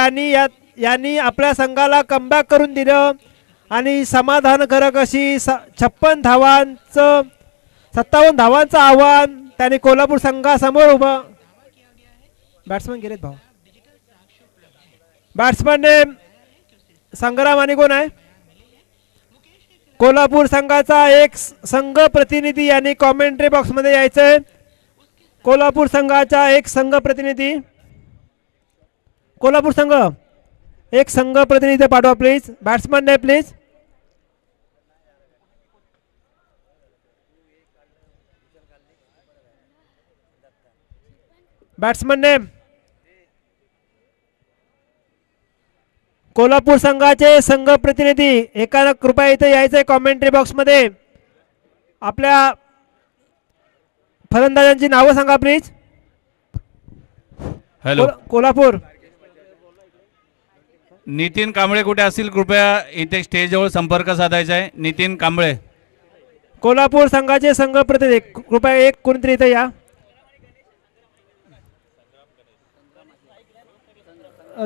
यांनी आपल्या संघाला कमबॅक करून दिलं आणि समाधानकारक अशी 56 धावांचं 57 धावांचं आव्हान त्यांनी कोल्हापूर संघासमोर उभं. बॅट्समन गेलेत भाऊ. बॅट्समन नेम संग्राम आणि कोण आहे? कोल्हापूर संघाचा एक संघ प्रतिनिधी यांनी कॉमेंट्री बॉक्स मध्ये यायचंय. कोल्हापूर संघाचा एक संघ प्रतिनिधी, कोल्हापूर संघ एक संघ प्रतिनिधी पाठवा please. Batsman name please. Batsman name Kolhapur संघाचे संघ प्रतिनिधी एका कृपया इथे यायचंय कॉमेंट्री बॉक्स मध्ये. आपल्या फलंदाजांची नावं सांगा प्लीज. हॅलो, कोल्हापूर नितीन कांबळे कुठे असतील कृपया इथे स्टेजजवळ संपर्क साधायचा आहे. नितीन कांबळे. कोल्हापूर संघाचे संघ प्रतिनिधी कृपया एक कोणतरी इथे या.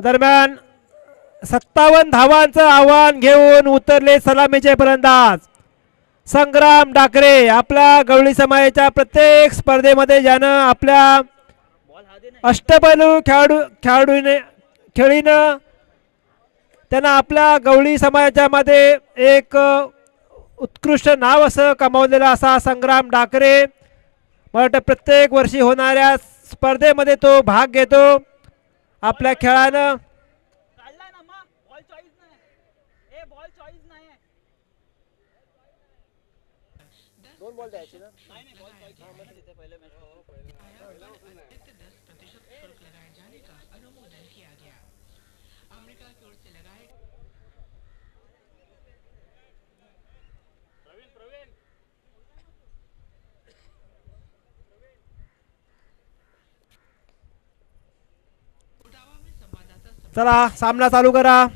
दरम्यान 57 धावांचं आव्हान घेऊन उतरले सलामीचे फलंदाज संग्राम डाकरे. आपल्या गवळी समाजाच्या प्रत्येक स्पर्धेमध्ये ज्यानं आपल्या अष्टपैलू खेळीनं त्यांना आपल्या गवळी समाजाच्या मध्ये एक उत्कृष्ट नाव असं कमावलेलं असा संग्राम डाकरे. मला वाटतं प्रत्येक वर्षी होणाऱ्या स्पर्धेमध्ये तो भाग घेतो. आपल्या खेळानं चला सामना चालू करा.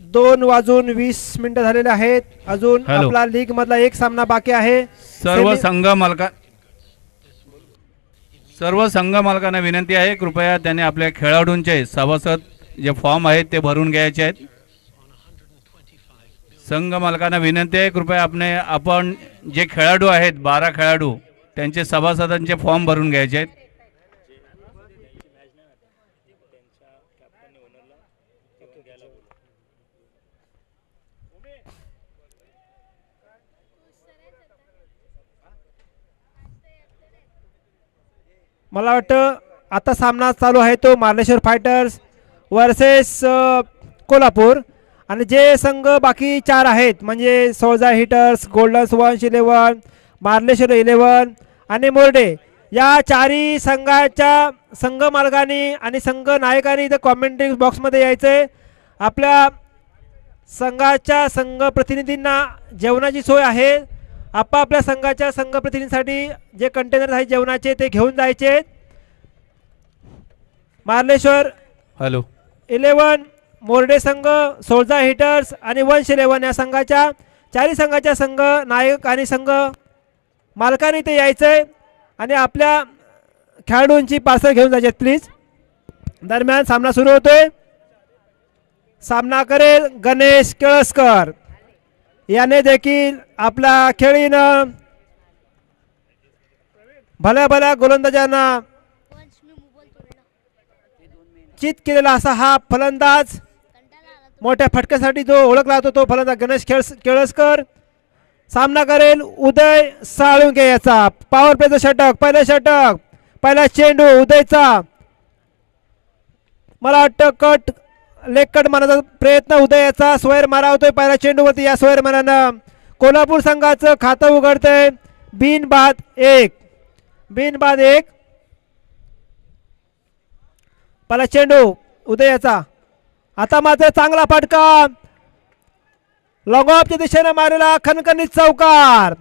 2:20 झालेले आहेत. अजून हॅलो. आपला लीग मधला एक सामना बाकी आहे. सर्व संघ मालकांना विनंती आहे कृपया त्यांनी आपल्या खेळाडूंचे सभासद जे फॉर्म आहेत ते भरून घ्यायचे आहेत. संघ मालकांना विनंती आहे कृपया आपण जे खेळाडू आहेत 12 खेळाडू त्यांचे सभासदांचे फॉर्म भरून घ्यायचे आहेत. मला वाटतं आता सामना चालू आहे तो मार्लेश्वर फायटर्स वर्सेस कोल्हापूर. आणि जे संघ बाकी 4 आहेत म्हणजे सोळजा हिटर्स, गोल्डन वंश 11, मार्लेश्वर 11 आणि मोर्डे या 4ही संघाच्या संघ मालकांनी आणि संघ नायकांनी इथं कॉमेंट्री बॉक्समध्ये यायचंय. आपल्या संघाच्या संघ प्रतिनिधींना जेवणाची सोय आहे. आपापल्या संघाच्या संघ प्रतिनिधींसाठी जे कंटेनर आहेत जेवणाचे ते घेऊन जायचे. मार्लेश्वर हॅलो 11, मोर्डे संघ, सोळजा हिटर्स आणि वंश 11 या संघाच्या 4ही संघाच्या संघ नायक आणि संघ मालकांनी ते यायचंय आणि आपल्या खेळाडूंची पार्सल घेऊन जायचे प्लीज. दरम्यान सामना सुरू होतोय. सामना करेल गणेश केळसकर. याने देखील आपल्या खेळीनं भल्या भल्या गोलंदाजांना चित केलेला असा हा फलंदाज. मोठ्या फटक्यासाठी जो ओळखला जातो तो फलंदाज गणेश केळसकर. सामना करेल उदय साळुंके याचा. पॉवर प्लेचं षटक, पहिलं षटक, पहिला चेंडू उदयचा. मला वाटतं लेग कट मारण्याचा प्रयत्न उदयाचा. स्क्वेअर मारा होतोय पहिल्या चेंडूवरती. या स्क्वेअर मारानं कोल्हापूर संघाचं खातं उघडतंय. बिनबाद एक. पहिला चेंडू उदयाचा. आता मात्र चांगला फटका लॉंग ऑफच्या दिशेने मारलेला खणखणीत चौकार.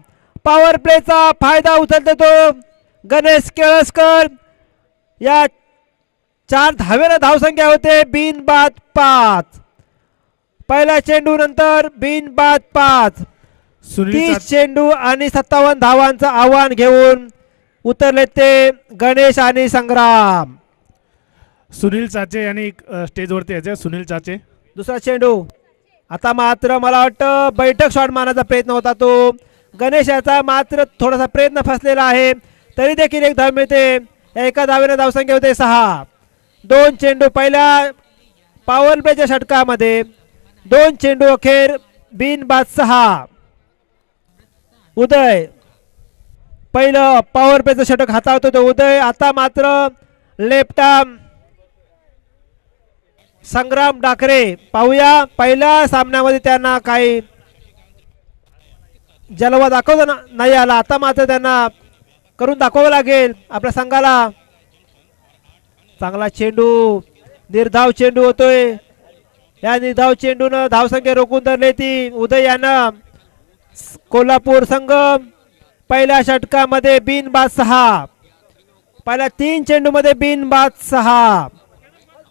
पॉवर प्लेचा फायदा उचलतो तो गणेश केळसकर. या 4 धावेला धावसंख्या होते बिनबाद 5. पहिला चेंडू नंतर बिनबाद 5. 30 चेंडू आणि 57 धावांचं आव्हान घेऊन उतरले ते गणेश आणि संग्राम. सुनील चाचे यांनी स्टेजवरती यायचे. सुनील चाचे. दुसरा चेंडू. आता मात्र मला वाटतं बैठक शॉट मारण्याचा प्रयत्न होता तो गणेश याचा. मात्र थोडासा प्रयत्न फसलेला आहे. तरी देखील एक धाव मिळते. एका धावेने धावसंख्या होते 6. 2 चेंडू पहिल्या पॉवर प्लेच्या षटकामध्ये 2 चेंडू अखेर बिनबाद 6. उदय पहिलं पॉवर प्लेचं षटक हाताळतो तो उदय. आता मात्र लेफ्ट आर्म संग्राम डाकरे. पाहूया पहिल्या सामन्यामध्ये त्यांना काही जलवा दाखवता नाही आला, आता मात्र त्यांना करून दाखवावं लागेल आपल्या संघाला. चांगला चेंडू, निर्धाव चेंडू होतोय. या निर्धाव चेंडून धावसंख्या रोखून धरली ती उदय यानं. कोल्हापूर संघ पहिल्या षटकामध्ये बिनबाद 6. पहिल्या 3 चेंडूमध्ये बिनबाद 6.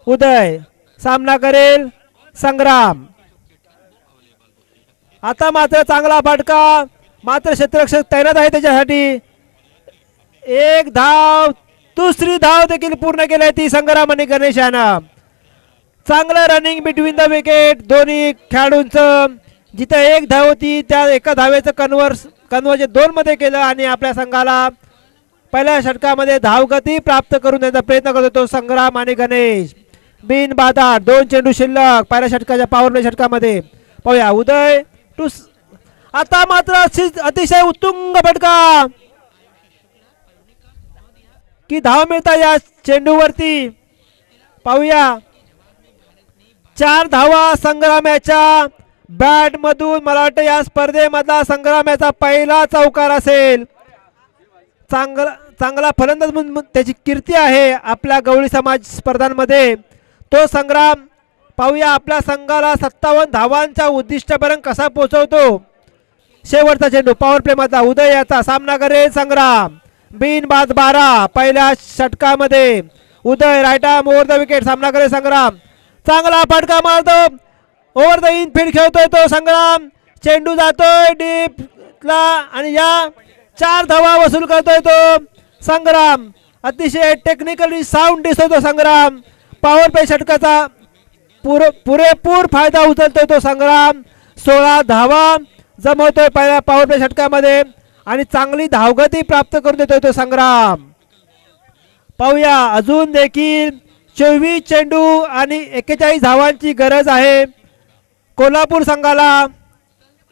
उदय सामना करेल संग्राम. आता मात्र चांगला फटका, मात्र क्षेत्ररक्षक तैनात आहे त्याच्यासाठी. एक धाव, दुसरी धाव देखील पूर्ण केली ती संग्राम आणि गणेश यानं. चांगलं रनिंग बिटवीन द विकेट दोन्ही खेळाडूंचं. जिथे एक धाव होती त्या एका धावेचं कन्वर्जन 2 मध्ये केलं आणि आपल्या संघाला पहिल्या षटकामध्ये धावगती प्राप्त करून देण्याचा प्रयत्न करतो तो संग्राम आणि गणेश. बिनबादा 2 चेंडू शिल्लक पहिल्या षटकाच्या पॉवर प्ले षटकामध्ये. पाहूया उदय टू. आता मात्र अतिशय उत्तुंग फटका की धाव मिळता या चेंडूवरती. पाहूया 4 धावा संग्रामाच्या बॅट मधून. मला वाटतं या स्पर्धेमधला संग्रामाचा पहिला चौकार असेल. चांगला फलंदाज म्हणून त्याची कीर्ती आहे आपल्या गवळी समाज स्पर्धांमध्ये तो संग्राम. पाहूया आपल्या संघाला 57 धावांच्या उद्दिष्टापर्यंत कसा पोहोचवतो. शेवटचा चेंडू पॉवर प्ले मधला उदय याचा. सामना करेल संग्राम. बिनबाद 12 पहिल्या षटकामध्ये. Uday right arm over the wicket. सामना करेल संग्राम. चांगला फटका मारतो, ओव्हर द इनफील्ड खेळतोय तो संग्राम. चेंडू जातोय डीपला आणि या 4 धावा वसूल करतोय तो संग्राम. अतिशय टेक्निकली साऊंड दिसतो तो संग्राम. पॉवर प्ले षटकाचा पुरेपूर फायदा उचलतोय तो संग्राम. 16 धावा जमवतोय पहिल्या पॉवर प्ले षटकामध्ये आणि चांगली धावगती प्राप्त करून देतोय तो संग्राम. पाहूया अजून देखील 24 चेंडू आणि 41 धावांची गरज आहे कोल्हापूर संघाला.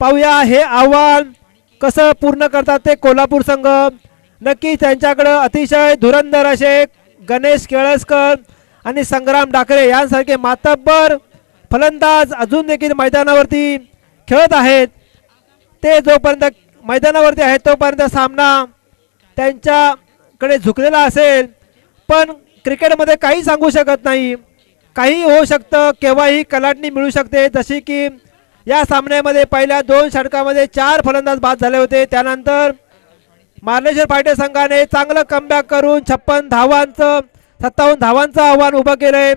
पाहूया हे आव्हान कसं पूर्ण करतात ते कोल्हापूर संघ. नक्की त्यांच्याकडे अतिशय धुरंधर असे गणेश केळसकर आणि संग्राम डाकरे यांसारखे मातब्बर फलंदाज अजून देखील मैदानावरती खेळत आहेत. ते जोपर्यंत मैदानावरती आहेत तोपर्यंत सामना त्यांच्याकडे झुकलेला असेल. पण क्रिकेटमध्ये काही सांगू शकत नाही, काही होऊ शकतं, केव्हाही कलाटणी मिळू शकते. जशी की या सामन्यामध्ये पहिल्या 2 षटकामध्ये 4 फलंदाज बाद झाले होते. त्यानंतर मार्लेश्वर फायटर संघाने चांगलं कमबॅक करून 57 धावांचं आव्हान उभं केलंय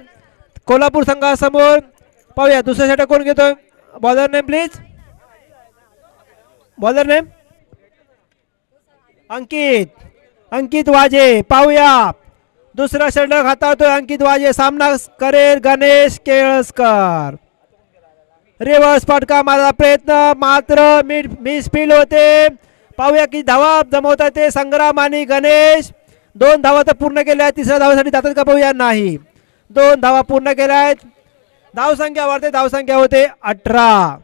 कोल्हापूर संघासमोर. पाहूया दुसरं षटक कोण घेतोय. Bowler name please. Bowler name Ankit Waje. पाहूया दुसरा षटक हाताळतोय अंकित वाजे. सामना करेल गणेश केळसकर. रिव्हर्स फटका मारण्याचा प्रयत्न मात्र मिस फील्ड होते. पाहूया की धावा जमवतात ते संग्राम आणि गणेश. 2 धावा तर पूर्ण केल्या आहेत. तिसऱ्या धावासाठी जातात का पाहूया. नाही, 2 धावा पूर्ण केल्या आहेत. धावसंख्या वाढते, धावसंख्या होते 18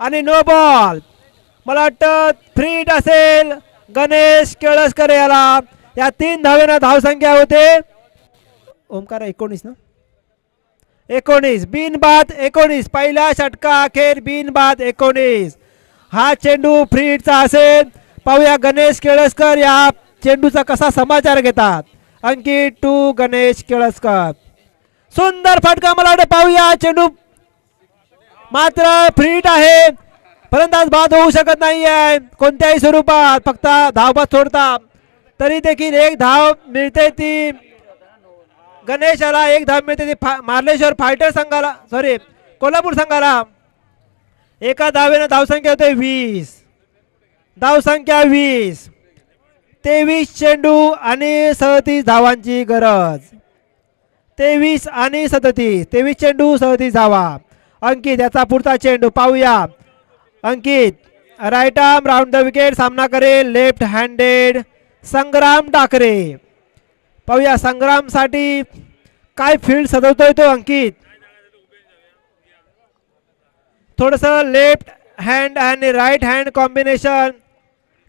आणि नो बॉल. मला वाटतं फ्री हिट असेल गणेश केळसकर याला. या 3 धावेनं धावसंख्या होते ओमकार 19 ना 19. बिनबाद 19 पहिल्या षटका अखेर बिनबाद 19. हा चेंडू फ्री हिटचा असेल. पाहूया गणेश केळसकर या चेंडूचा कसा समाचार घेतात. अंकित टू गणेश केळसकर. सुंदर फटका मला वाटतं. पाहूया चेंडू मात्र फ्री हिट आहे. फलंदाज बाद होऊ शकत नाहीये कोणत्याही स्वरूपात, फक्त धावबाद सोडता. तरी देखील 1 धाव मिळते ती गणेशाला. 1 धाव मिळते ती मार्लेश्वर फायटर संघाला, सॉरी कोल्हापूर संघाला. एका धावेनं धावसंख्या होते 20. धावसंख्या 20. 23 चेंडू आणि 37 धावांची गरज. 23 आणि 37. 23 चेंडू 37 धावा. अंकित याचा पुढचा चेंडू. पाहूया Ankit right arm round the wicket. सामना करेल लेफ्ट हँडेड संग्राम डाकरे. पाहूया संग्रामसाठी काय फील्ड सजवतोय तो अंकित. थोडस लेफ्ट हँड आणि राईट हँड कॉम्बिनेशन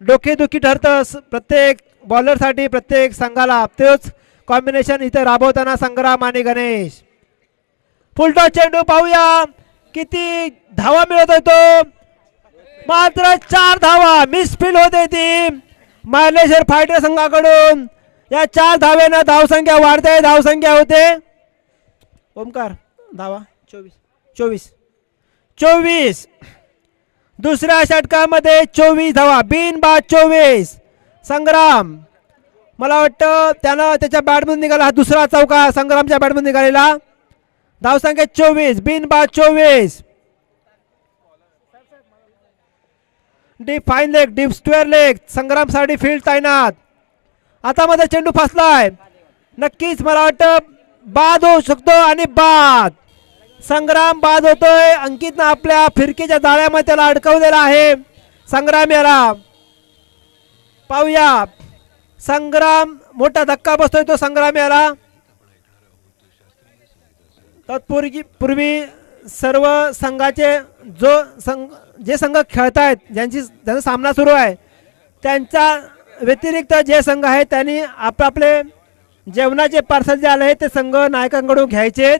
डोकेदुखी ठरतं प्रत्येक बॉलरसाठी, प्रत्येक संघाला. तोच कॉम्बिनेशन इथे राबवताना संग्राम आणि गणेश. फुलटॉस चेंडू पाहूया किती धावा मिळत तो. मात्र 4 धावा. मिसफील्ड होते ती मार्लेश्वर फायटर संघाकडून. या 4 धावेनं धावसंख्या वाढते. धावसंख्या होते ओमकार धावा 24. दुसऱ्या षटकामध्ये 24 धावा. बिनबाद 24. संग्राम मला वाटतं त्यानं त्याच्या बॅटमधून निघाला. हा दुसरा चौका संग्रामच्या बॅटमधून निघालेला. धावसंख्या 24. बिनबाद 24. Deep fine leg, deep square leg संग्रामसाठी फील्ड तैनात. आता मध्ये चेंडू फसलाय. नक्कीच मला वाटतं बाद होऊ शकतो आणि बाद. संग्राम बाद होतोय. अंकितनं आपल्या फिरकीच्या जाळ्यामध्ये त्याला अडकवलेला आहे संग्राम याला. पाहूया संग्राम मोठा धक्का बसतोय तो संग्राम याला. तत्पूर्वी सर्व संघाचे जे संघ खेळत आहेत ज्यांचा सामना सुरू आहे त्यांच्या व्यतिरिक्त जे संघ आहेत त्यांनी आपापले जेवणाचे पार्सल जे आले आहेत ते संघ नायकांकडून घ्यायचे.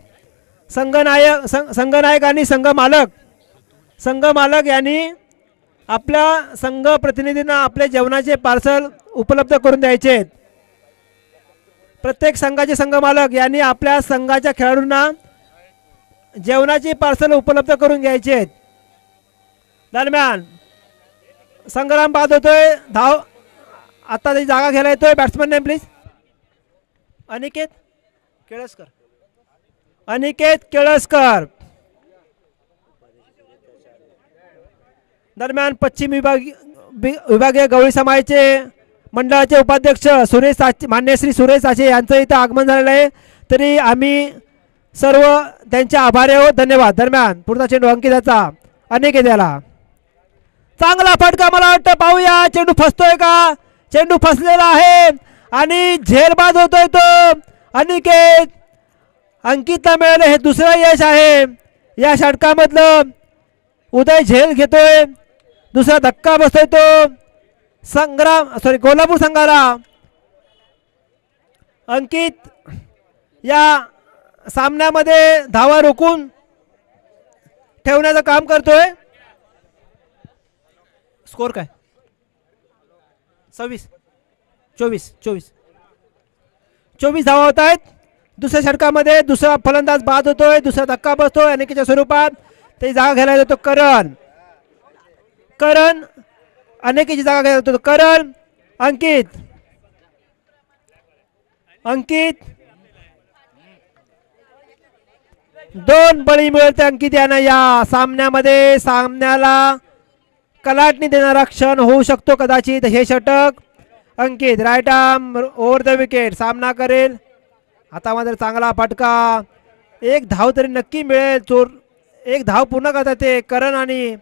संघनायक आणि संघ मालक यांनी आपल्या संघ प्रतिनिधींना आपले जेवणाचे पार्सल उपलब्ध करून द्यायचे. प्रत्येक संघाचे संघ मालक यांनी आपल्या संघाच्या खेळाडूंना जेवणाची पार्सल उपलब्ध करून घ्यायचे. दरम्यान संग्राम बाद होतोय. धाव आता त्याची जागा घ्यायला येतोय batsman name please. Aniket Kelaskar. दरम्यान पश्चिम विभागीय गवळी समाजाचे मंडळाचे उपाध्यक्ष मान्य श्री सुरेश साचे यांचं इथं आगमन झालेलं आहे. तरी आम्ही सर्व त्यांचे आभारी आहोत. धन्यवाद. दरम्यान पुढचा चेंडू अंकिताचा. अनिकेत याला चांगला फटका मला वाटतं. पाहूया चेंडू फसतोय का. चेंडू फसलेला आहे आणि झेलबाद होतोय तो अनिकेत. अंकितला मिळालं हे दुसरं यश आहे या षटकामधलं. उदय झेल घेतोय. दुसरा धक्का बसतोय तो कोल्हापूर संघाला. अंकित या सामन्यामध्ये धावा रोखून ठेवण्याचं काम करतोय. स्कोर काय 24 धावा होत आहेत. दुसऱ्या षटकामध्ये दुसरा फलंदाज बाद होतोय. दुसरा धक्का बसतोय अनिकेतच्या स्वरूपात. ते जागा घ्यायला जातो करण अनेकीची जागा घ्यायला जातो करण. अंकित 2 बळी मिळते अंकित यांना या सामन्यामध्ये. सामन्याला कलाटणी देणारा क्षण होऊ शकतो कदाचित हे षटक. Ankit right arm over the wicket सामना करेल. आता मात्र चांगला फटका. 1 धाव तरी नक्की मिळेल. 1 धाव पूर्ण करतात ते करण आणि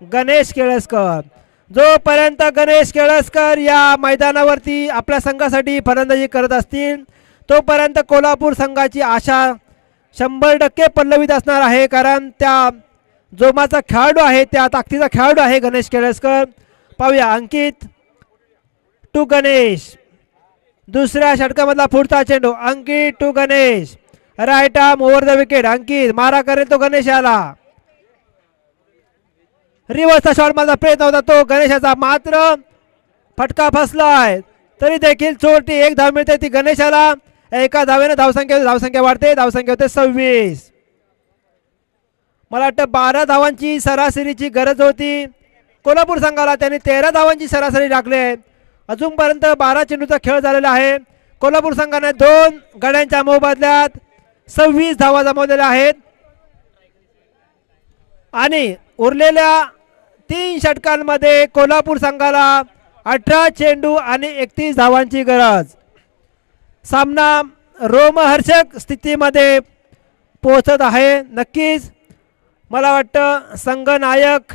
गणेश केळसकर. जोपर्यंत गणेश केळसकर या मैदानावरती आपल्या संघासाठी फलंदाजी करत असतील तोपर्यंत कोल्हापूर संघाची आशा 100% पल्लवीत असणार आहे. कारण त्या जोमाचा खेळाडू आहे, त्या ताकदीचा खेळाडू आहे गणेश केळसकर. पाहूया अंकित टू गणेश. दुसऱ्या षटकामधला पुढचा चेंडू Ankit to Ganesh. Right arm over the wicket. Ankit मारा करेल तो गणेश याला. रिव्हर्सचा शॉट माझा प्रयत्न होता तो गणेशाचा. मात्र फटका फसलाय. तरी देखील चोरटी 1 धाव मिळते ती गणेशाला. एका धावेने धावसंख्या वाढते. धावसंख्या होते 26. मला वाटतं 12 धावांची सरासरीची गरज होती कोल्हापूर संघाला. त्यांनी 13 धावांची सरासरी टाकली. अजूनपर्यंत 12 चेंडूचा खेळ झालेला आहे. कोल्हापूर संघाने 2 गड्यांच्या मोबदल्यात 26 धावा जमवलेल्या आहेत आणि उरलेल्या 3 षटकांमध्ये कोल्हापूर संघाला 18 चेंडू आणि 31 धावांची गरज. सामना रोमहर्षक स्थितीमध्ये पोहोचत आहे. नक्कीच मला वाटतं संघनायक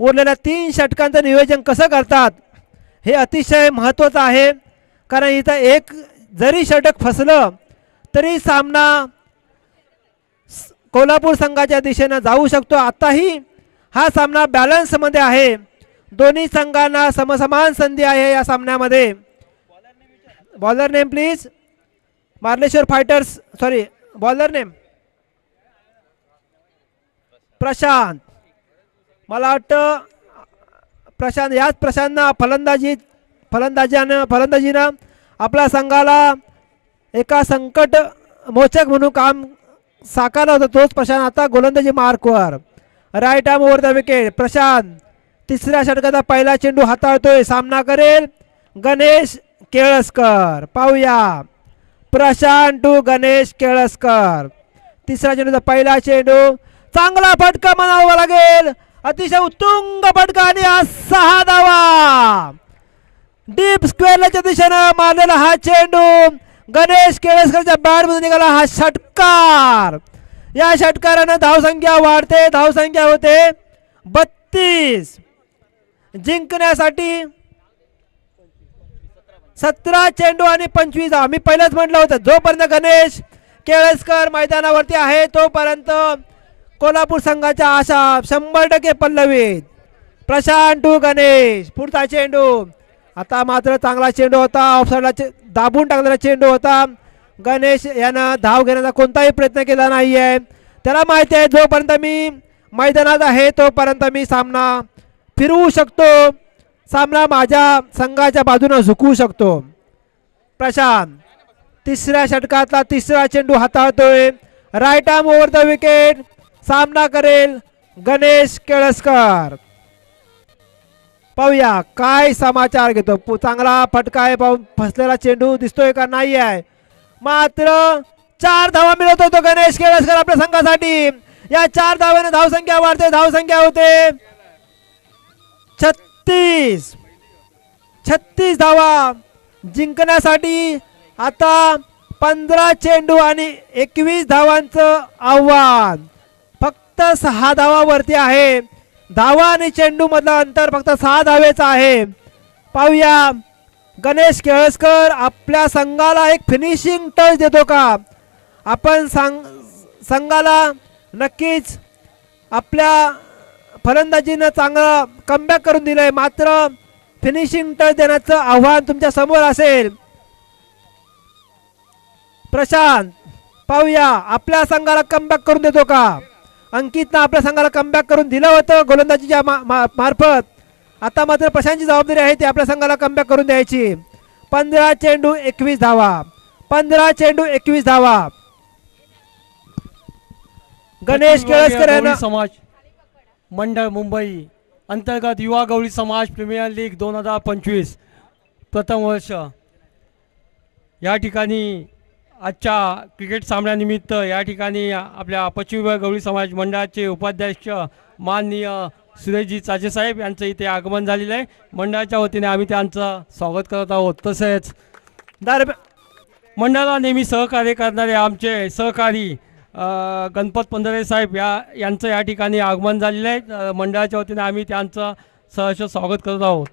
उरलेल्या 3 षटकांचं नियोजन कसं करतात हे अतिशय महत्त्वाचं आहे. कारण इथं एक जरी षटक फसलं तरी सामना कोल्हापूर संघाच्या दिशेनं जाऊ शकतो. आताही हा सामना बॅलन्स मध्ये आहे. दोन्ही संघांना समसमान संधी आहे या सामन्यामध्ये. Bowler name please. Marleshwar fighters, sorry bowler name Prashant. मला वाटतं प्रशांत, याच प्रशांतनं फलंदाजीनं आपल्या संघाला एका संकट मोचक म्हणून काम साकारलं होतं. तोच प्रशांत आता गोलंदाजी मार्कवर. Right arm over the wicket. Prashant तिसऱ्या षटकाचा पहिला चेंडू हाताळतोय. सामना करेल गणेश केळसकर. पाहूया प्रशांत टू गणेश केळसकर. तिसऱ्या चेंडूचा पहिला चेंडू. चांगला फटका म्हणावा लागेल. अतिशय उत्तुंग फटका आणि 6 धावा. डीप स्क्वेअरच्या दिशेनं मारलेला हा चेंडू गणेश केळसकरच्या बॅटमधून निघाला हा षटकार. या षटकारानं धावसंख्या वाढते. धावसंख्या होते 32. जिंकण्यासाठी 17 चेंडू आणि 25 धावा. मी पहिलेच म्हटलं होतं जोपर्यंत गणेश केळसकर मैदानावरती आहे तोपर्यंत कोल्हापूर संघाच्या आशा 100% पल्लवीत. प्रशांत टू गणेश. पुढचा चेंडू. आता मात्र चांगला चेंडू होता. ऑफसाईडला दाबून टाकलेला चेंडू होता. गणेश यानं धाव घेण्याचा कोणताही प्रयत्न केला नाहीये. त्याला माहिती आहे जोपर्यंत मी मैदानात आहे तोपर्यंत मी सामना फिरवू शकतो. सामना माझ्या संघाच्या बाजूने झुकवू शकतो. प्रशांत तिसऱ्या षटकातला तिसरा चेंडू हाताळतोय. Right arm over the wicket. सामना करेल गणेश केळसकर. पाहूया काय समाचार घेतो. चांगला फटका आहे. पाहून फसलेला चेंडू दिसतोय का नाही आहे. मात्र 4 धावा मिळवतो तो गणेश केळसकर आपल्या संघासाठी. या 4 धाव्याने धावसंख्या वाढते. धावसंख्या होते 36 धावा. जिंकण्यासाठी आता 15 चेंडू आणि 21 धावांचं आव्हान. फक्त 6 धावावरती आहे. धावा आणि चेंडू मधलं अंतर फक्त 6 धावेचं आहे. पाहूया गणेश केळसकर आपल्या संघाला एक फिनिशिंग टच देतो का. आपण संघाला नक्कीच आपल्या फलंदाजीनं चांगलं कमबॅक करून दिलंय. मात्र फिनिशिंग टच देण्याचं आव्हान तुमच्या समोर असेल. प्रशांत पाहूया आपल्या संघाला कमबॅक करून देतो का. अंकितनं आपल्या संघाला कमबॅक करून दिलं होतं गोलंदाजीच्या मार्फत. आता मात्र प्रशांतची जबाबदारी आहे ती आपल्या संघाला कमबॅक करून द्यायची. 15 चेंडू 21 धावा. 15 चेंडू 21 धावा. गणेश केळसकर यांना समाज मंडळ मुंबई अंतर्गत युवा गवळी समाज प्रीमियर लीग 2025 प्रथम वर्ष या ठिकाणी आजच्या क्रिकेट सामन्यानिमित्त या ठिकाणी आपल्या पश्चिम विभाग गवळी समाज मंडळाचे उपाध्यक्ष माननीय सुरेशजी चाचे साहेब यांचं इथे आगमन झालेलं आहे. मंडळाच्या वतीने आम्ही त्यांचं स्वागत करत आहोत. तसेच मंडळाला नेहमी सहकार्य करणारे आमचे सहकारी गणपत पंधरे साहेब यांचं या ठिकाणी आगमन झालेलं आहे. मंडळाच्या वतीने आम्ही त्यांचं सहर्ष स्वागत करत आहोत.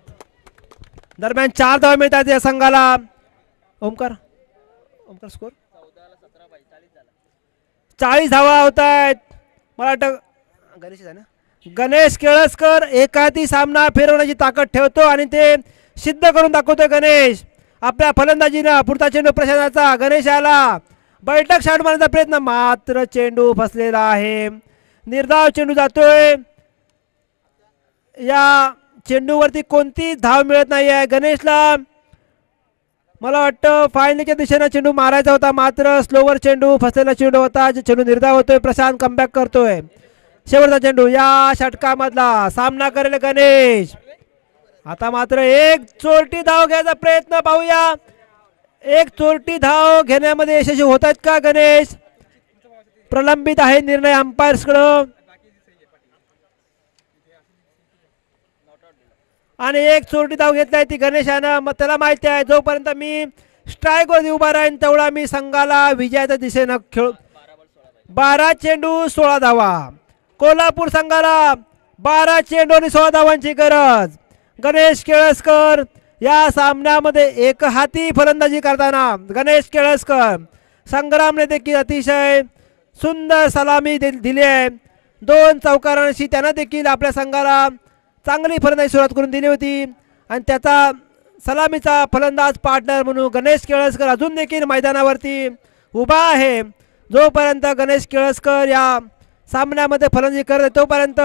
दरम्यान 4 धावा मिळतात या संघाला. ओमकार स्कोर 40 धावा होत आहेत. मला वाटतं गणेश केळसकर एखादी सामना फिरवण्याची ताकद ठेवतो आणि ते सिद्ध करून दाखवतोय गणेश. आपल्या फलंदाजीनं पुढचा चेंडू प्रशांतचा. गणेश याला बैठक शॉट मारण्याचा प्रयत्न मात्र चेंडू फसलेला आहे. निर्धाव चेंडू जातोय. या चेंडूवरती कोणती धाव मिळत नाही आहे गणेशला. मला वाटतं फायनलच्या दिशेनं चेंडू मारायचा होता मात्र स्लोवर चेंडू फसलेला चेंडू होता. चेंडू निर्धाव होतोय. प्रशांत कमबॅक करतोय. शेवटचा चेंडू या षटकामधला. सामना करेल गणेश. आता मात्र एक चोरटी धाव घ्यायचा प्रयत्न. पाहूया एक चोरटी धाव घेण्यामध्ये यशस्वी होत आहेत का गणेश. प्रलंबित आहे निर्णय अंपायर्सकडं. आणि एक चोरटी धाव घेतलाय ती गणेशानं. मग त्याला माहिती आहे जोपर्यंत मी स्ट्राईक वरती उभा राहीन तेवढा मी संघाला विजयाच्या दिशेनं खेळ. 12 चेंडू 16 धावा. कोल्हापूर संघाला 12 चेंडू आणि 16 धावांची गरज. गणेश केळसकर या सामन्यामध्ये एक हाती फलंदाजी करताना गणेश केळसकर. संग्रामने देखील अतिशय सुंदर सलामी दिली आहे. 2 चौकारांशी त्यानं देखील आपल्या संघाला चांगली फलंदाजी सुरुवात करून दिली होती आणि त्याचा सलामीचा फलंदाज पार्टनर म्हणून गणेश केळसकर अजून देखील मैदानावरती उभा आहे. जोपर्यंत गणेश केळसकर या सामन्यामध्ये फलंदाजी करत तोपर्यंत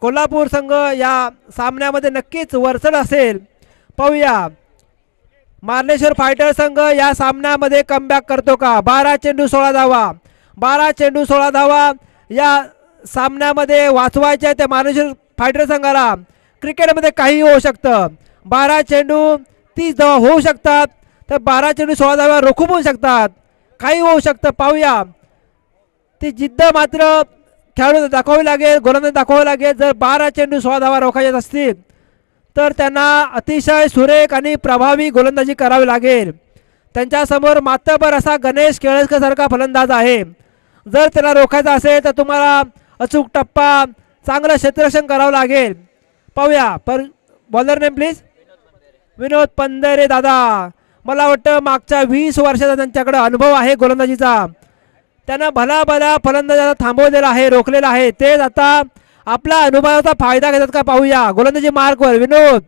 कोल्हापूर संघ या सामन्यामध्ये नक्कीच वरचढ असेल. पाहूया मार्लेश्वर फायटर संघ या सामन्यामध्ये कमबॅक करतो का. 12 चेंडू 16 धावा. 12 चेंडू 16 धावा या सामन्यामध्ये वाचवायच्या त्या मार्लेश्वर फायटर संघाला. क्रिकेटमध्ये काही होऊ शकतं. 12 चेंडू 30 धावा होऊ शकतात तर 12 चेंडू 16 धावा रोखून होऊ शकतात. काही होऊ शकतं. पाहूया ती जिद्द मात्र खेळाडू दाखवावी लागेल, गोलंदाज दाखवावी लागेल. जर 12 चेंडू 16 धावा रोखायचे असतील तर त्यांना अतिशय सुरेख आणि प्रभावी गोलंदाजी करावी लागेल. त्यांच्यासमोर मातबर असा गणेश केळसकर सारखा फलंदाज आहे. जर त्याला रोखायचं असेल तर तुम्हाला अचूक टप्पा चांगलं क्षेत्ररक्षण करावं लागेल. पाहूया bowler name please. Vinod Pandhare दादा. मला वाटतं मागच्या 20 वर्षाचा त्यांच्याकडे अनुभव आहे गोलंदाजीचा. त्यानं भला फलंदाजाला थांबवलेला आहे, रोखलेला आहे. तेच आता आपला अनुभवाचा फायदा घेतात का पाहूया. गोलंदाजी मार्कवर विनोद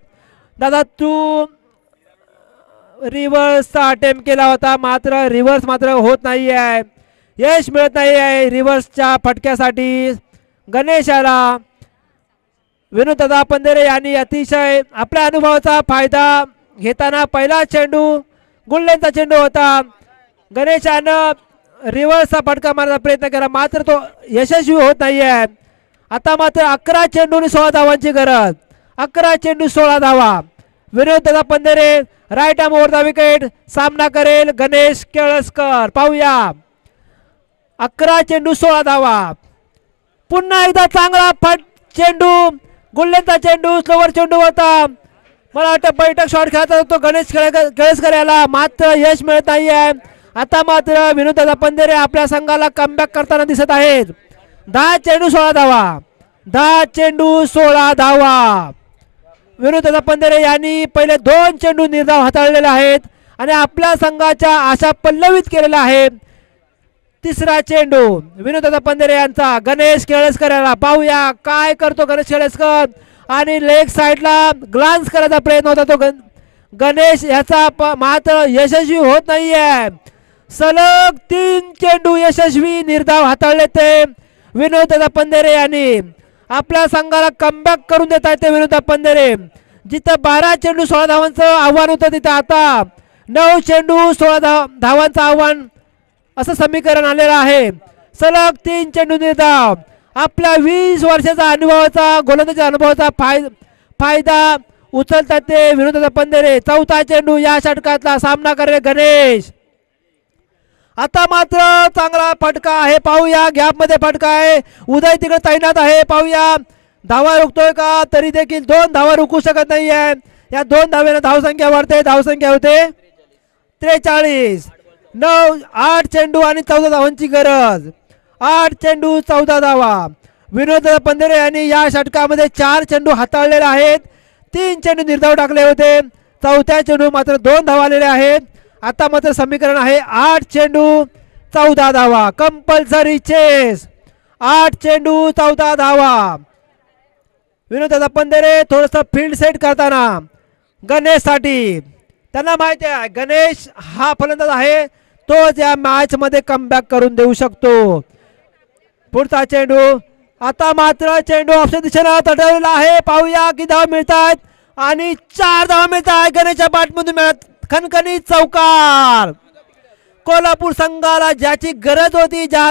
दादा. तू रिव्हर्सचा अटेम्प्ट केला होता मात्र रिव्हर्स मात्र होत नाही आहे, यश मिळत नाही आहे रिव्हर्सच्या फटक्यासाठी गणेशाला. विनोद दादा पंधरे यांनी अतिशय आपल्या अनुभवाचा फायदा घेताना पहिला चेंडू गुल्लेंचा चेंडू होता. गणेशानं रिव्हर्सचा फटका मारण्याचा प्रयत्न केला मात्र तो यशस्वी होत नाही आहे. आता मात्र 11 चेंडू आणि 16 धावांची गरज. 11 चेंडू 16 धावा. विनोद दादा Pandhare right arm over the wicket. सामना करेल गणेश केळसकर. पाहूया 11 चेंडू 16 धावा. पुन्हा एकदा चांगला चेंडू गुल्लेंचा चेंडू स्लोवर चेंडू होता. मला वाटतं बैठक शॉट खेळत होतो गणेश केळसकर याला मात्र यश मिळत नाही आहे. आता मात्र विनोद दादा पंधरे आपल्या संघाला कमबॅक करताना दिसत आहेत. 10 चेंडू 16 धावा. 10 चेंडू 16 धावा. विनोद दादा पंधरे यांनी पहिले 2 चेंडू निर्धाव हाताळलेले आहेत आणि आपल्या संघाच्या आशा पल्लवित केलेल्या आहेत. तिसरा चेंडू विनोद दादा पंधरे यांचा गणेश केळसकर याला. पाहूया काय करतो गणेश केळसकर आणि लेग साईडला ग्लान्स करायचा प्रयत्न होता तो गणेश याचा मात्र यशस्वी होत नाहीये. सलग 3 चेंडू यशस्वी निर्धाव हाताळले ते विनोद दादा पंधरे यांनी. आपल्या संघाला कमबॅक करून देत आहेत ते विनोद दादा पंधरे. जिथं 12 चेंडू 16 धावांचं आव्हान होतं तिथं आता 9 चेंडू 16 धावांचं आव्हान असं समीकरण आलेलं आहे. सलग 3 चेंडू निर्धाव. आपल्या 20 वर्षाचा अनुभवाचा गोलंदाजी अनुभवाचा फायदा उचलतात ते विनोद दादा पंधरे. 4था चेंडू या षटकातला. सामना करेल गणेश. आता मात्र चांगला फटका आहे. पाहूया गॅपमध्ये फटका आहे. उदय तिकडे तैनात आहे. पाहूया धावा रोखतोय का. तरी देखील 2 धावा रोखू शकत नाहीये. या 2 धावेने धावसंख्या वाढते. धावसंख्या होते 43. 8 चेंडू आणि 14 धावांची गरज. 8 चेंडू 14 धावा. विनोद दादा पंधरे यांनी या षटकामध्ये 4 चेंडू हाताळलेले आहेत. 3 चेंडू निर्धाव टाकले होते. 4थ्या चेंडू मात्र 2 धावा आलेले आहेत. आता मात्र समीकरण आहे 8 चेंडू 14 धावा. Compulsory chess. 8 चेंडू 14 धावा. विनोद दादा पंधरे थोडंसं फील्ड सेट करताना गणेशसाठी. त्यांना माहिती आहे गणेश हा फलंदाज आहे तोच या मॅच मध्ये कमबॅक करून देऊ शकतो. पुढचा चेंडू. आता मात्र चेंडू ऑफसाईड दिशेने तटवलेला आहे. पाहूया किती धावा मिळतात आणि 4 धावा मिळतात. गणेशच्या बॅटमधून मिळत खणखणीत चौकार. कोल्हापूर संघाला ज्याची गरज होती ज्या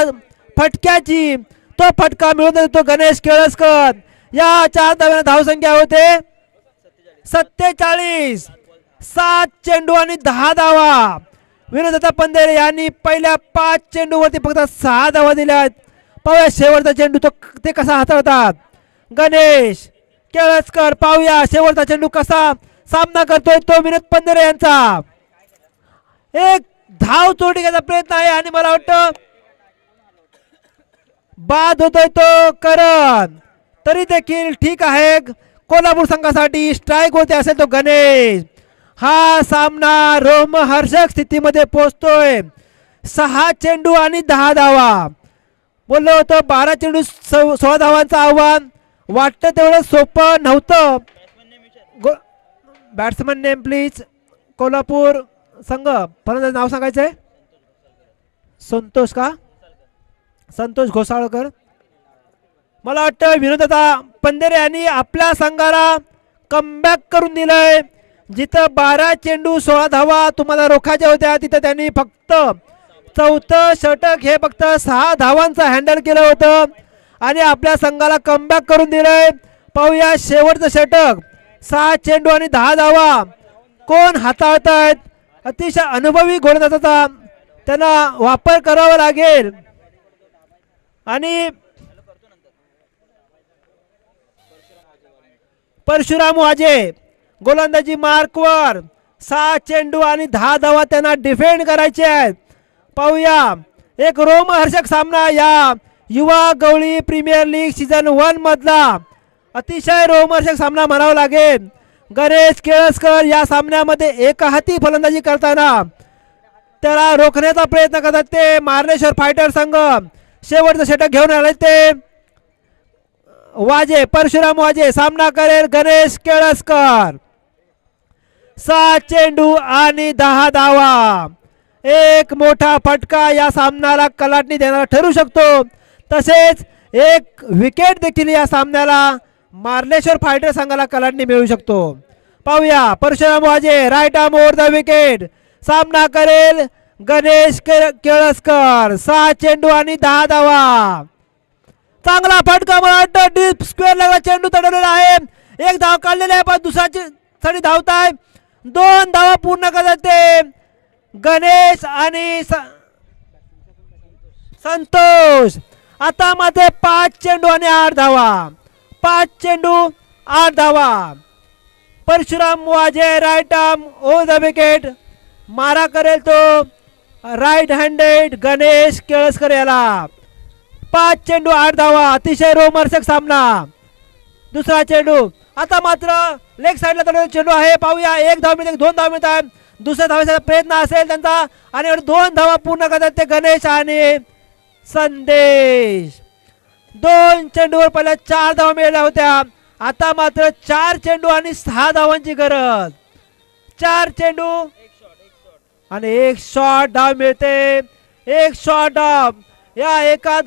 फटक्याची तो फटका मिळवून देतो गणेश केळसकर. या 4 धाव्याने धावसंख्या होते 47. 7 चेंडू आणि 10 धावा. विनोद दादा पंधरे यांनी पहिल्या 5 चेंडूवरती फक्त 6 धावा दिल्या. पाहूया शेवटचा चेंडू तो ते कसा हाताळतात गणेश केळसकर. पाहूया शेवटचा चेंडू कसा सामना करतोय तो विनोद पंधरे यांचा. एक धाव चोरी घ्यायचा प्रयत्न आहे आणि मला वाटतं बाद होतोय तो करण. तरी देखील ठीक आहे. कोल्हापूर संघासाठी स्ट्राईक होते असेल तो गणेश. हा सामना रोमहर्षक स्थितीमध्ये पोहोचतोय. 6 चेंडू आणि 10 धावा. बोललो होतो 12 चेंडू 16 धावांचं आव्हान. वाटतं तेवढं सोपं नव्हतं. Batsman name please. कोल्हापूर संघ फलंदाज नाव सांगायचंय. संतोष का? संतोष घोसाळकर. मला वाटतं विनोदता पंधेरे यांनी आपल्या संघाला कमबॅक करून दिलंय. जिथं 12 चेंडू 16 धावा तुम्हाला रोखायच्या होत्या तिथं त्यांनी फक्त 4थं षटक हे फक्त 6 धावांचं हँडल केलं होतं आणि आपल्या संघाला कमबॅक करून दिलंय. पाहूया शेवटचं षटक. 6 चेंडू आणि 10 धावा कोण हाताळतायत. अतिशय अनुभवी गोलंदाजाचा त्यांना वापर करावा लागेल. आणि परशुराम वाजे गोलंदाजी मार्कवर. 6 चेंडू आणि 10 धावा त्यांना डिफेंड करायचे आहेत. पाहूया एक रोमहर्षक सामना या युवा गवळी प्रीमियर लीग सीझन 1 मधला. अतिशय रोमहर्षक सामना म्हणावा लागेल. गणेश केळसकर या सामन्यामध्ये एकहाती फलंदाजी करताना त्याला रोखण्याचा प्रयत्न करतात ते मार्लेश्वर फायटर संघ. शेवटचं षटक घेऊन आले ते वाजे. परशुराम वाजे सामना करेल गणेश केळसकर. 6 चेंडू आणि 10 धावा. एक मोठा फटका या सामन्याला कलाटणी देणारा ठरू शकतो. तसेच एक विकेट देखील या सामन्याला मार्लेश्वर फायटर संघाला कलाटणी मिळू शकतो. पाहूया Parshuram Waje right arm over the wicket. सामना करेल गणेश केळसकर. 6 चेंडू आणि 10 धावा. चांगला फटका. मला वाटतं डीप स्क्वेअर लागला चेंडू तडवलेला आहे. एक धाव काढलेला आहे पण दुसऱ्याची धावत आहे. 2 धावा पूर्ण करतात ते गणेश आणि संतोष. आता मात्र 5 चेंडू आणि 8 धावा. 5 चेंडू 8 धावा. Parshuram Waje right arm over the wicket. मारा करेल तो राईट हँडेड गणेश केळसकर याला. 5 चेंडू 8 धावा. अतिशय रोमहर्षक सामना. दुसरा चेंडू. आता मात्र लेग साईडला तडवलेला चेंडू आहे. पाहूया 1 धाव मिळते 2 धाव मिळतात. दुसऱ्या धावेचा प्रयत्न असेल त्यांचा आणि 2 धावा पूर्ण करतात ते गणेश आणि संदेश. 2 चेंडूवर पहिल्या 4 धावा मिळाल्या होत्या. आता मात्र 4 चेंडू आणि 6 धावांची गरज. 4 चेंडू आणि 1 शॉट धाव मिळते. 1 शॉट धाव. या एका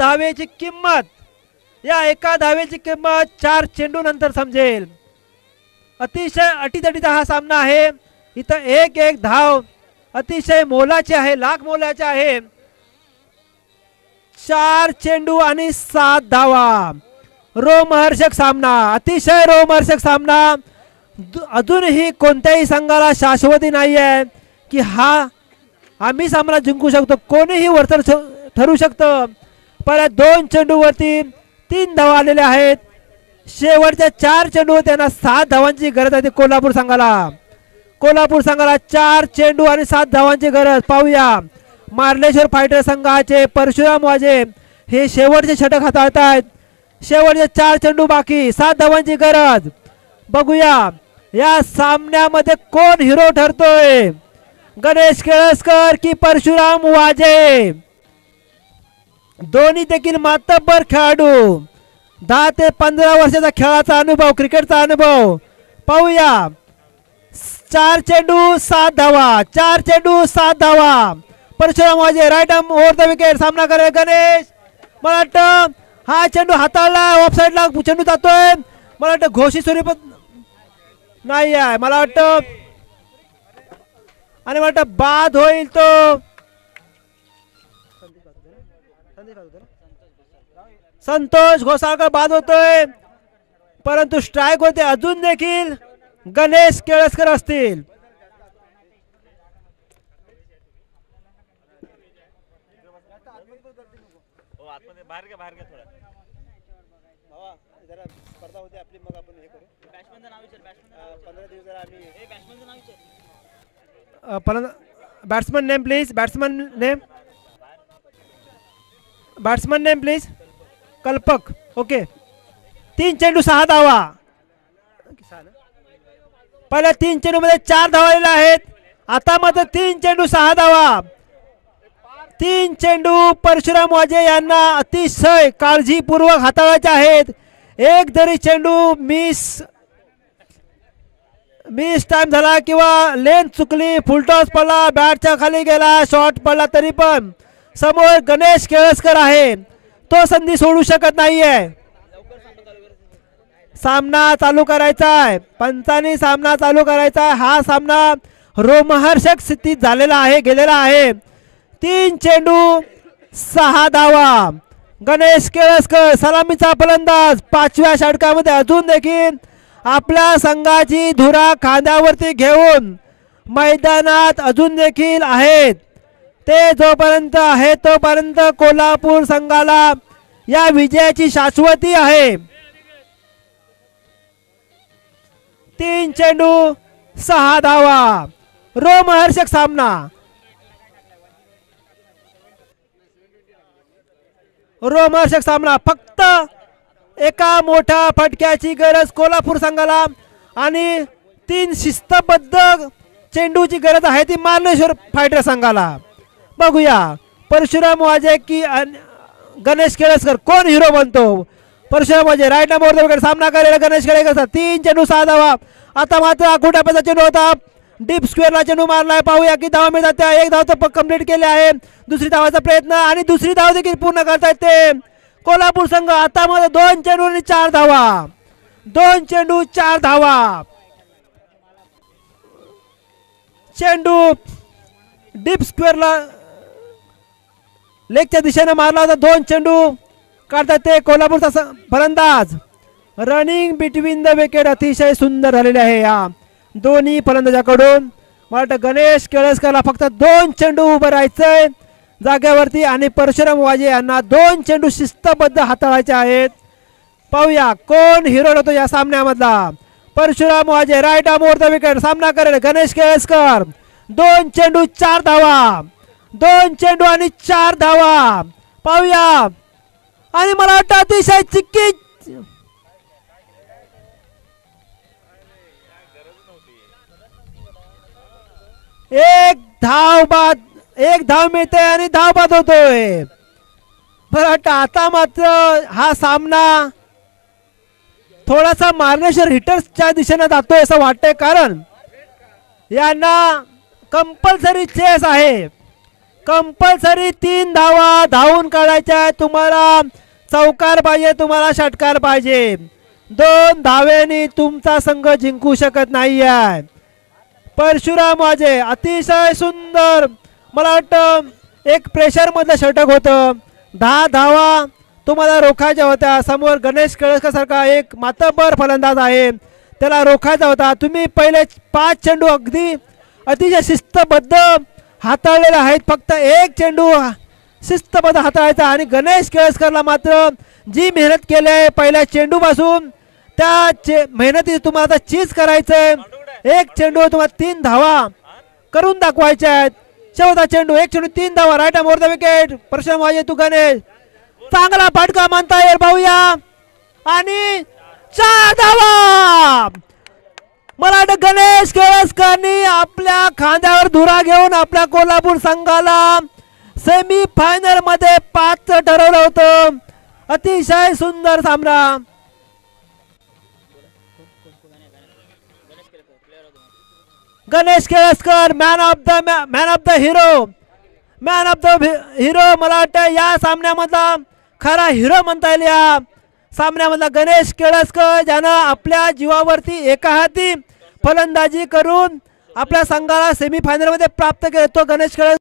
धावेची किंमत 4 चेंडू नंतर समजेल. अतिशय अटीतटीचा हा सामना आहे. इथं 1-1 धाव अतिशय मोलाची आहे. लाख मोलाची आहे. 4 चेंडू आणि 7 धावा. रोमहर्षक सामना. अतिशय रोमहर्षक सामना. अजूनही कोणत्याही संघाला शाश्वती नाही आहे की आम्ही सामना जिंकू शकतो. कोणीही वरतर ठरू शकतं. पहिल्या 2 चेंडूवरती 3 धावा आलेल्या आहेत. शेवटच्या 4 चेंडूवर त्यांना 7 धावांची गरज आहे कोल्हापूर संघाला. 4 चेंडू आणि 7 धावांची गरज. पाहूया मार्लेश्वर फायटर संघाचे परशुराम वाजे हे शेवटचे षटक हाताळत आहेत. शेवटचे 4 चेंडू बाकी. 7 धावांची गरज. बघूया या सामन्यामध्ये कोण हिरो ठरतोय. गणेश केळसकर की परशुराम वाजे. दोन्ही देखील मातब्बर खेळाडू. 10 ते 15 वर्षाचा खेळाचा अनुभव, क्रिकेटचा अनुभव. पाहूया 4 चेंडू 7 धावा. 4 चेंडू 7 धावा. Parshuram Waje right arm over the wicket. सामना करेल गणेश. मला वाटतं हा चेंडू हाताळला. ऑफ साईडला चेंडू जातोय. मला वाटतं घोषी स्वरूपात नाही आहे. मला वाटतं बाद होईल तो. संतोष घोसाळकर बाद होतोय परंतु स्ट्राईक होते. अजून देखील गणेश केळसकर असतील. Batsman name please. Batsman name please. कल्पक. ओके. 3 चेंडू 6 धावा. पहिल्या 3 चेंडूमध्ये 4 धावा आलेल्या आहेत. आता मात्र 3 चेंडू 6 धावा. 3 चेंडू परशुराम वाजे यांना अतिशय काळजीपूर्वक हाताळायचे आहेत. एक जरी चेंडू मिस टाइम झाला किंवा लेन चुकली, फुलटॉस पडला, बॅटच्या खाली गेला, शॉट पडला, तरी पण समोर गणेश केळसकर आहे, तो संधी सोडू शकत नाहीये. सामना चालू करायचा आहे, पंचांनी सामना चालू करायचा आहे. हा सामना रोमहर्षक स्थितीत झालेला आहे, गेलेला आहे. 3 चेंडू 6 धावा. गणेश केळसकर सलामीचा फलंदाज 5व्या षटकामध्ये अजून देखील आपल्या संघाची धुरा खांद्यावरती घेऊन मैदानात अजून देखील आहेत. ते जोपर्यंत आहे तोपर्यंत कोल्हापूर संघाला या विजयाची शाश्वती आहे. 3 चेंडू 6 धावा. रोमहर्षक सामना. रोमहर्षक सामना. फक्त एका मोठ्या फटक्याची गरज कोल्हापूर संघाला आणि 3 शिस्तबद्ध चेंडूची गरज आहे ती मार्लेश्वर फायटर संघाला. बघूया परशुराम वाजे की गणेश केळसकर कोण हिरो बनतो. परशुराम वाजे राईट नंबरवर सामना करेल गणेश केळसकर. 3 चेंडू 6 धावा. आता मात्र आखुटाप्याचा चेंडू होता, डीप स्क्वेअरला चेंडू मारलाय. पाहूया की धावा मिळतात त्या. एक धाव तर कंप्लीट केले आहे. दुसरी धावाचा प्रयत्न आणि दुसरी धाव देखील पूर्ण करतायत ते कोल्हापूर संघ. आता मध्ये 2 चेंडू आणि 4 धावा. 2 चेंडू 4 धावा. चेंडू डीप स्क्वेअरला लेगच्या दिशेने मारला होता. 2 चेंडू काढतात ते कोल्हापूरचा फलंदाज. रनिंग बिटवीन द विकेट अतिशय सुंदर झालेले आहे या दोन्ही फलंदाजाकडून. मला वाटतं गणेश केळसकरला फक्त 2 चेंडू उभं राहायचंय जागेवरती आणि परशुराम वाजे यांना 2 चेंडू शिस्तबद्ध हाताळायचे आहेत. पाहूया कोण हिरो होतो या सामन्यामधला. Parshuram Waje right arm over the wicket सामना करेल गणेश केळसकर. 2 चेंडू 4 धावा. 2 चेंडू आणि 4 धावा. पाहूया आणि मला वाटतं अतिशय चिक्की एक धाव मिळते आणि धाव बाद होतोय. मला वाटतं आता मात्र हा सामना थोडासा मार्लेश्वर हिटर्सच्या दिशेने जातोय असं वाटतंय, कारण यांना कंपल्सरी चेस आहे. कंपल्सरी 3 धावा धावून काढायच्या. तुम्हाला चौकार पाहिजे, तुम्हाला षटकार पाहिजे. 2 धावेनी तुमचा संघ जिंकू शकत नाही आहे. परशुराम वाजे अतिशय सुंदर, मला वाटतं एक प्रेशर मधलं षटक होतं. 10 धावा तुम्हाला रोखायच्या होत्या. समोर गणेश केळसकर सारखा एक मातब्बर फलंदाज आहे, त्याला रोखायचा होता. तुम्ही पहिले 5 चेंडू अगदी अतिशय शिस्तबद्ध हाताळलेले आहेत. फक्त 1 चेंडू शिस्तबद्ध हाताळायचा आणि गणेश केळसकरला मात्र जी मेहनत केली आहे पहिल्या चेंडूपासून त्या मेहनती तुम्हाला आता चीज करायचंय. 1 चेंडू तुम्हाला 3 धावा करून दाखवायच्या आहेत. शेवटचा चेंडू 1 चेंडू 3 धावा. Right arm over the wicket. Parshuram Waje तू गणेश चांगला फटका म्हणता येईल. पाहूया आणि 4 धावा. मला वाटतं गणेश केळसकरनी आपल्या खांद्यावर धुरा घेऊन आपल्या कोल्हापूर संघाला सेमी फायनल मध्ये पात्र ठरवलं होतं. अतिशय सुंदर सामना. Ganesh Kelaskar man of the hero. मला वाटतं या सामन्यामधला खरा हिरो म्हणता येईल. या सामन्यामधला गणेश केळसकर ज्यानं आपल्या जीवावरती एका हाती फलंदाजी करून आपल्या संघाला सेमीफायनल मध्ये प्राप्त केले. तो गणेश केळसकर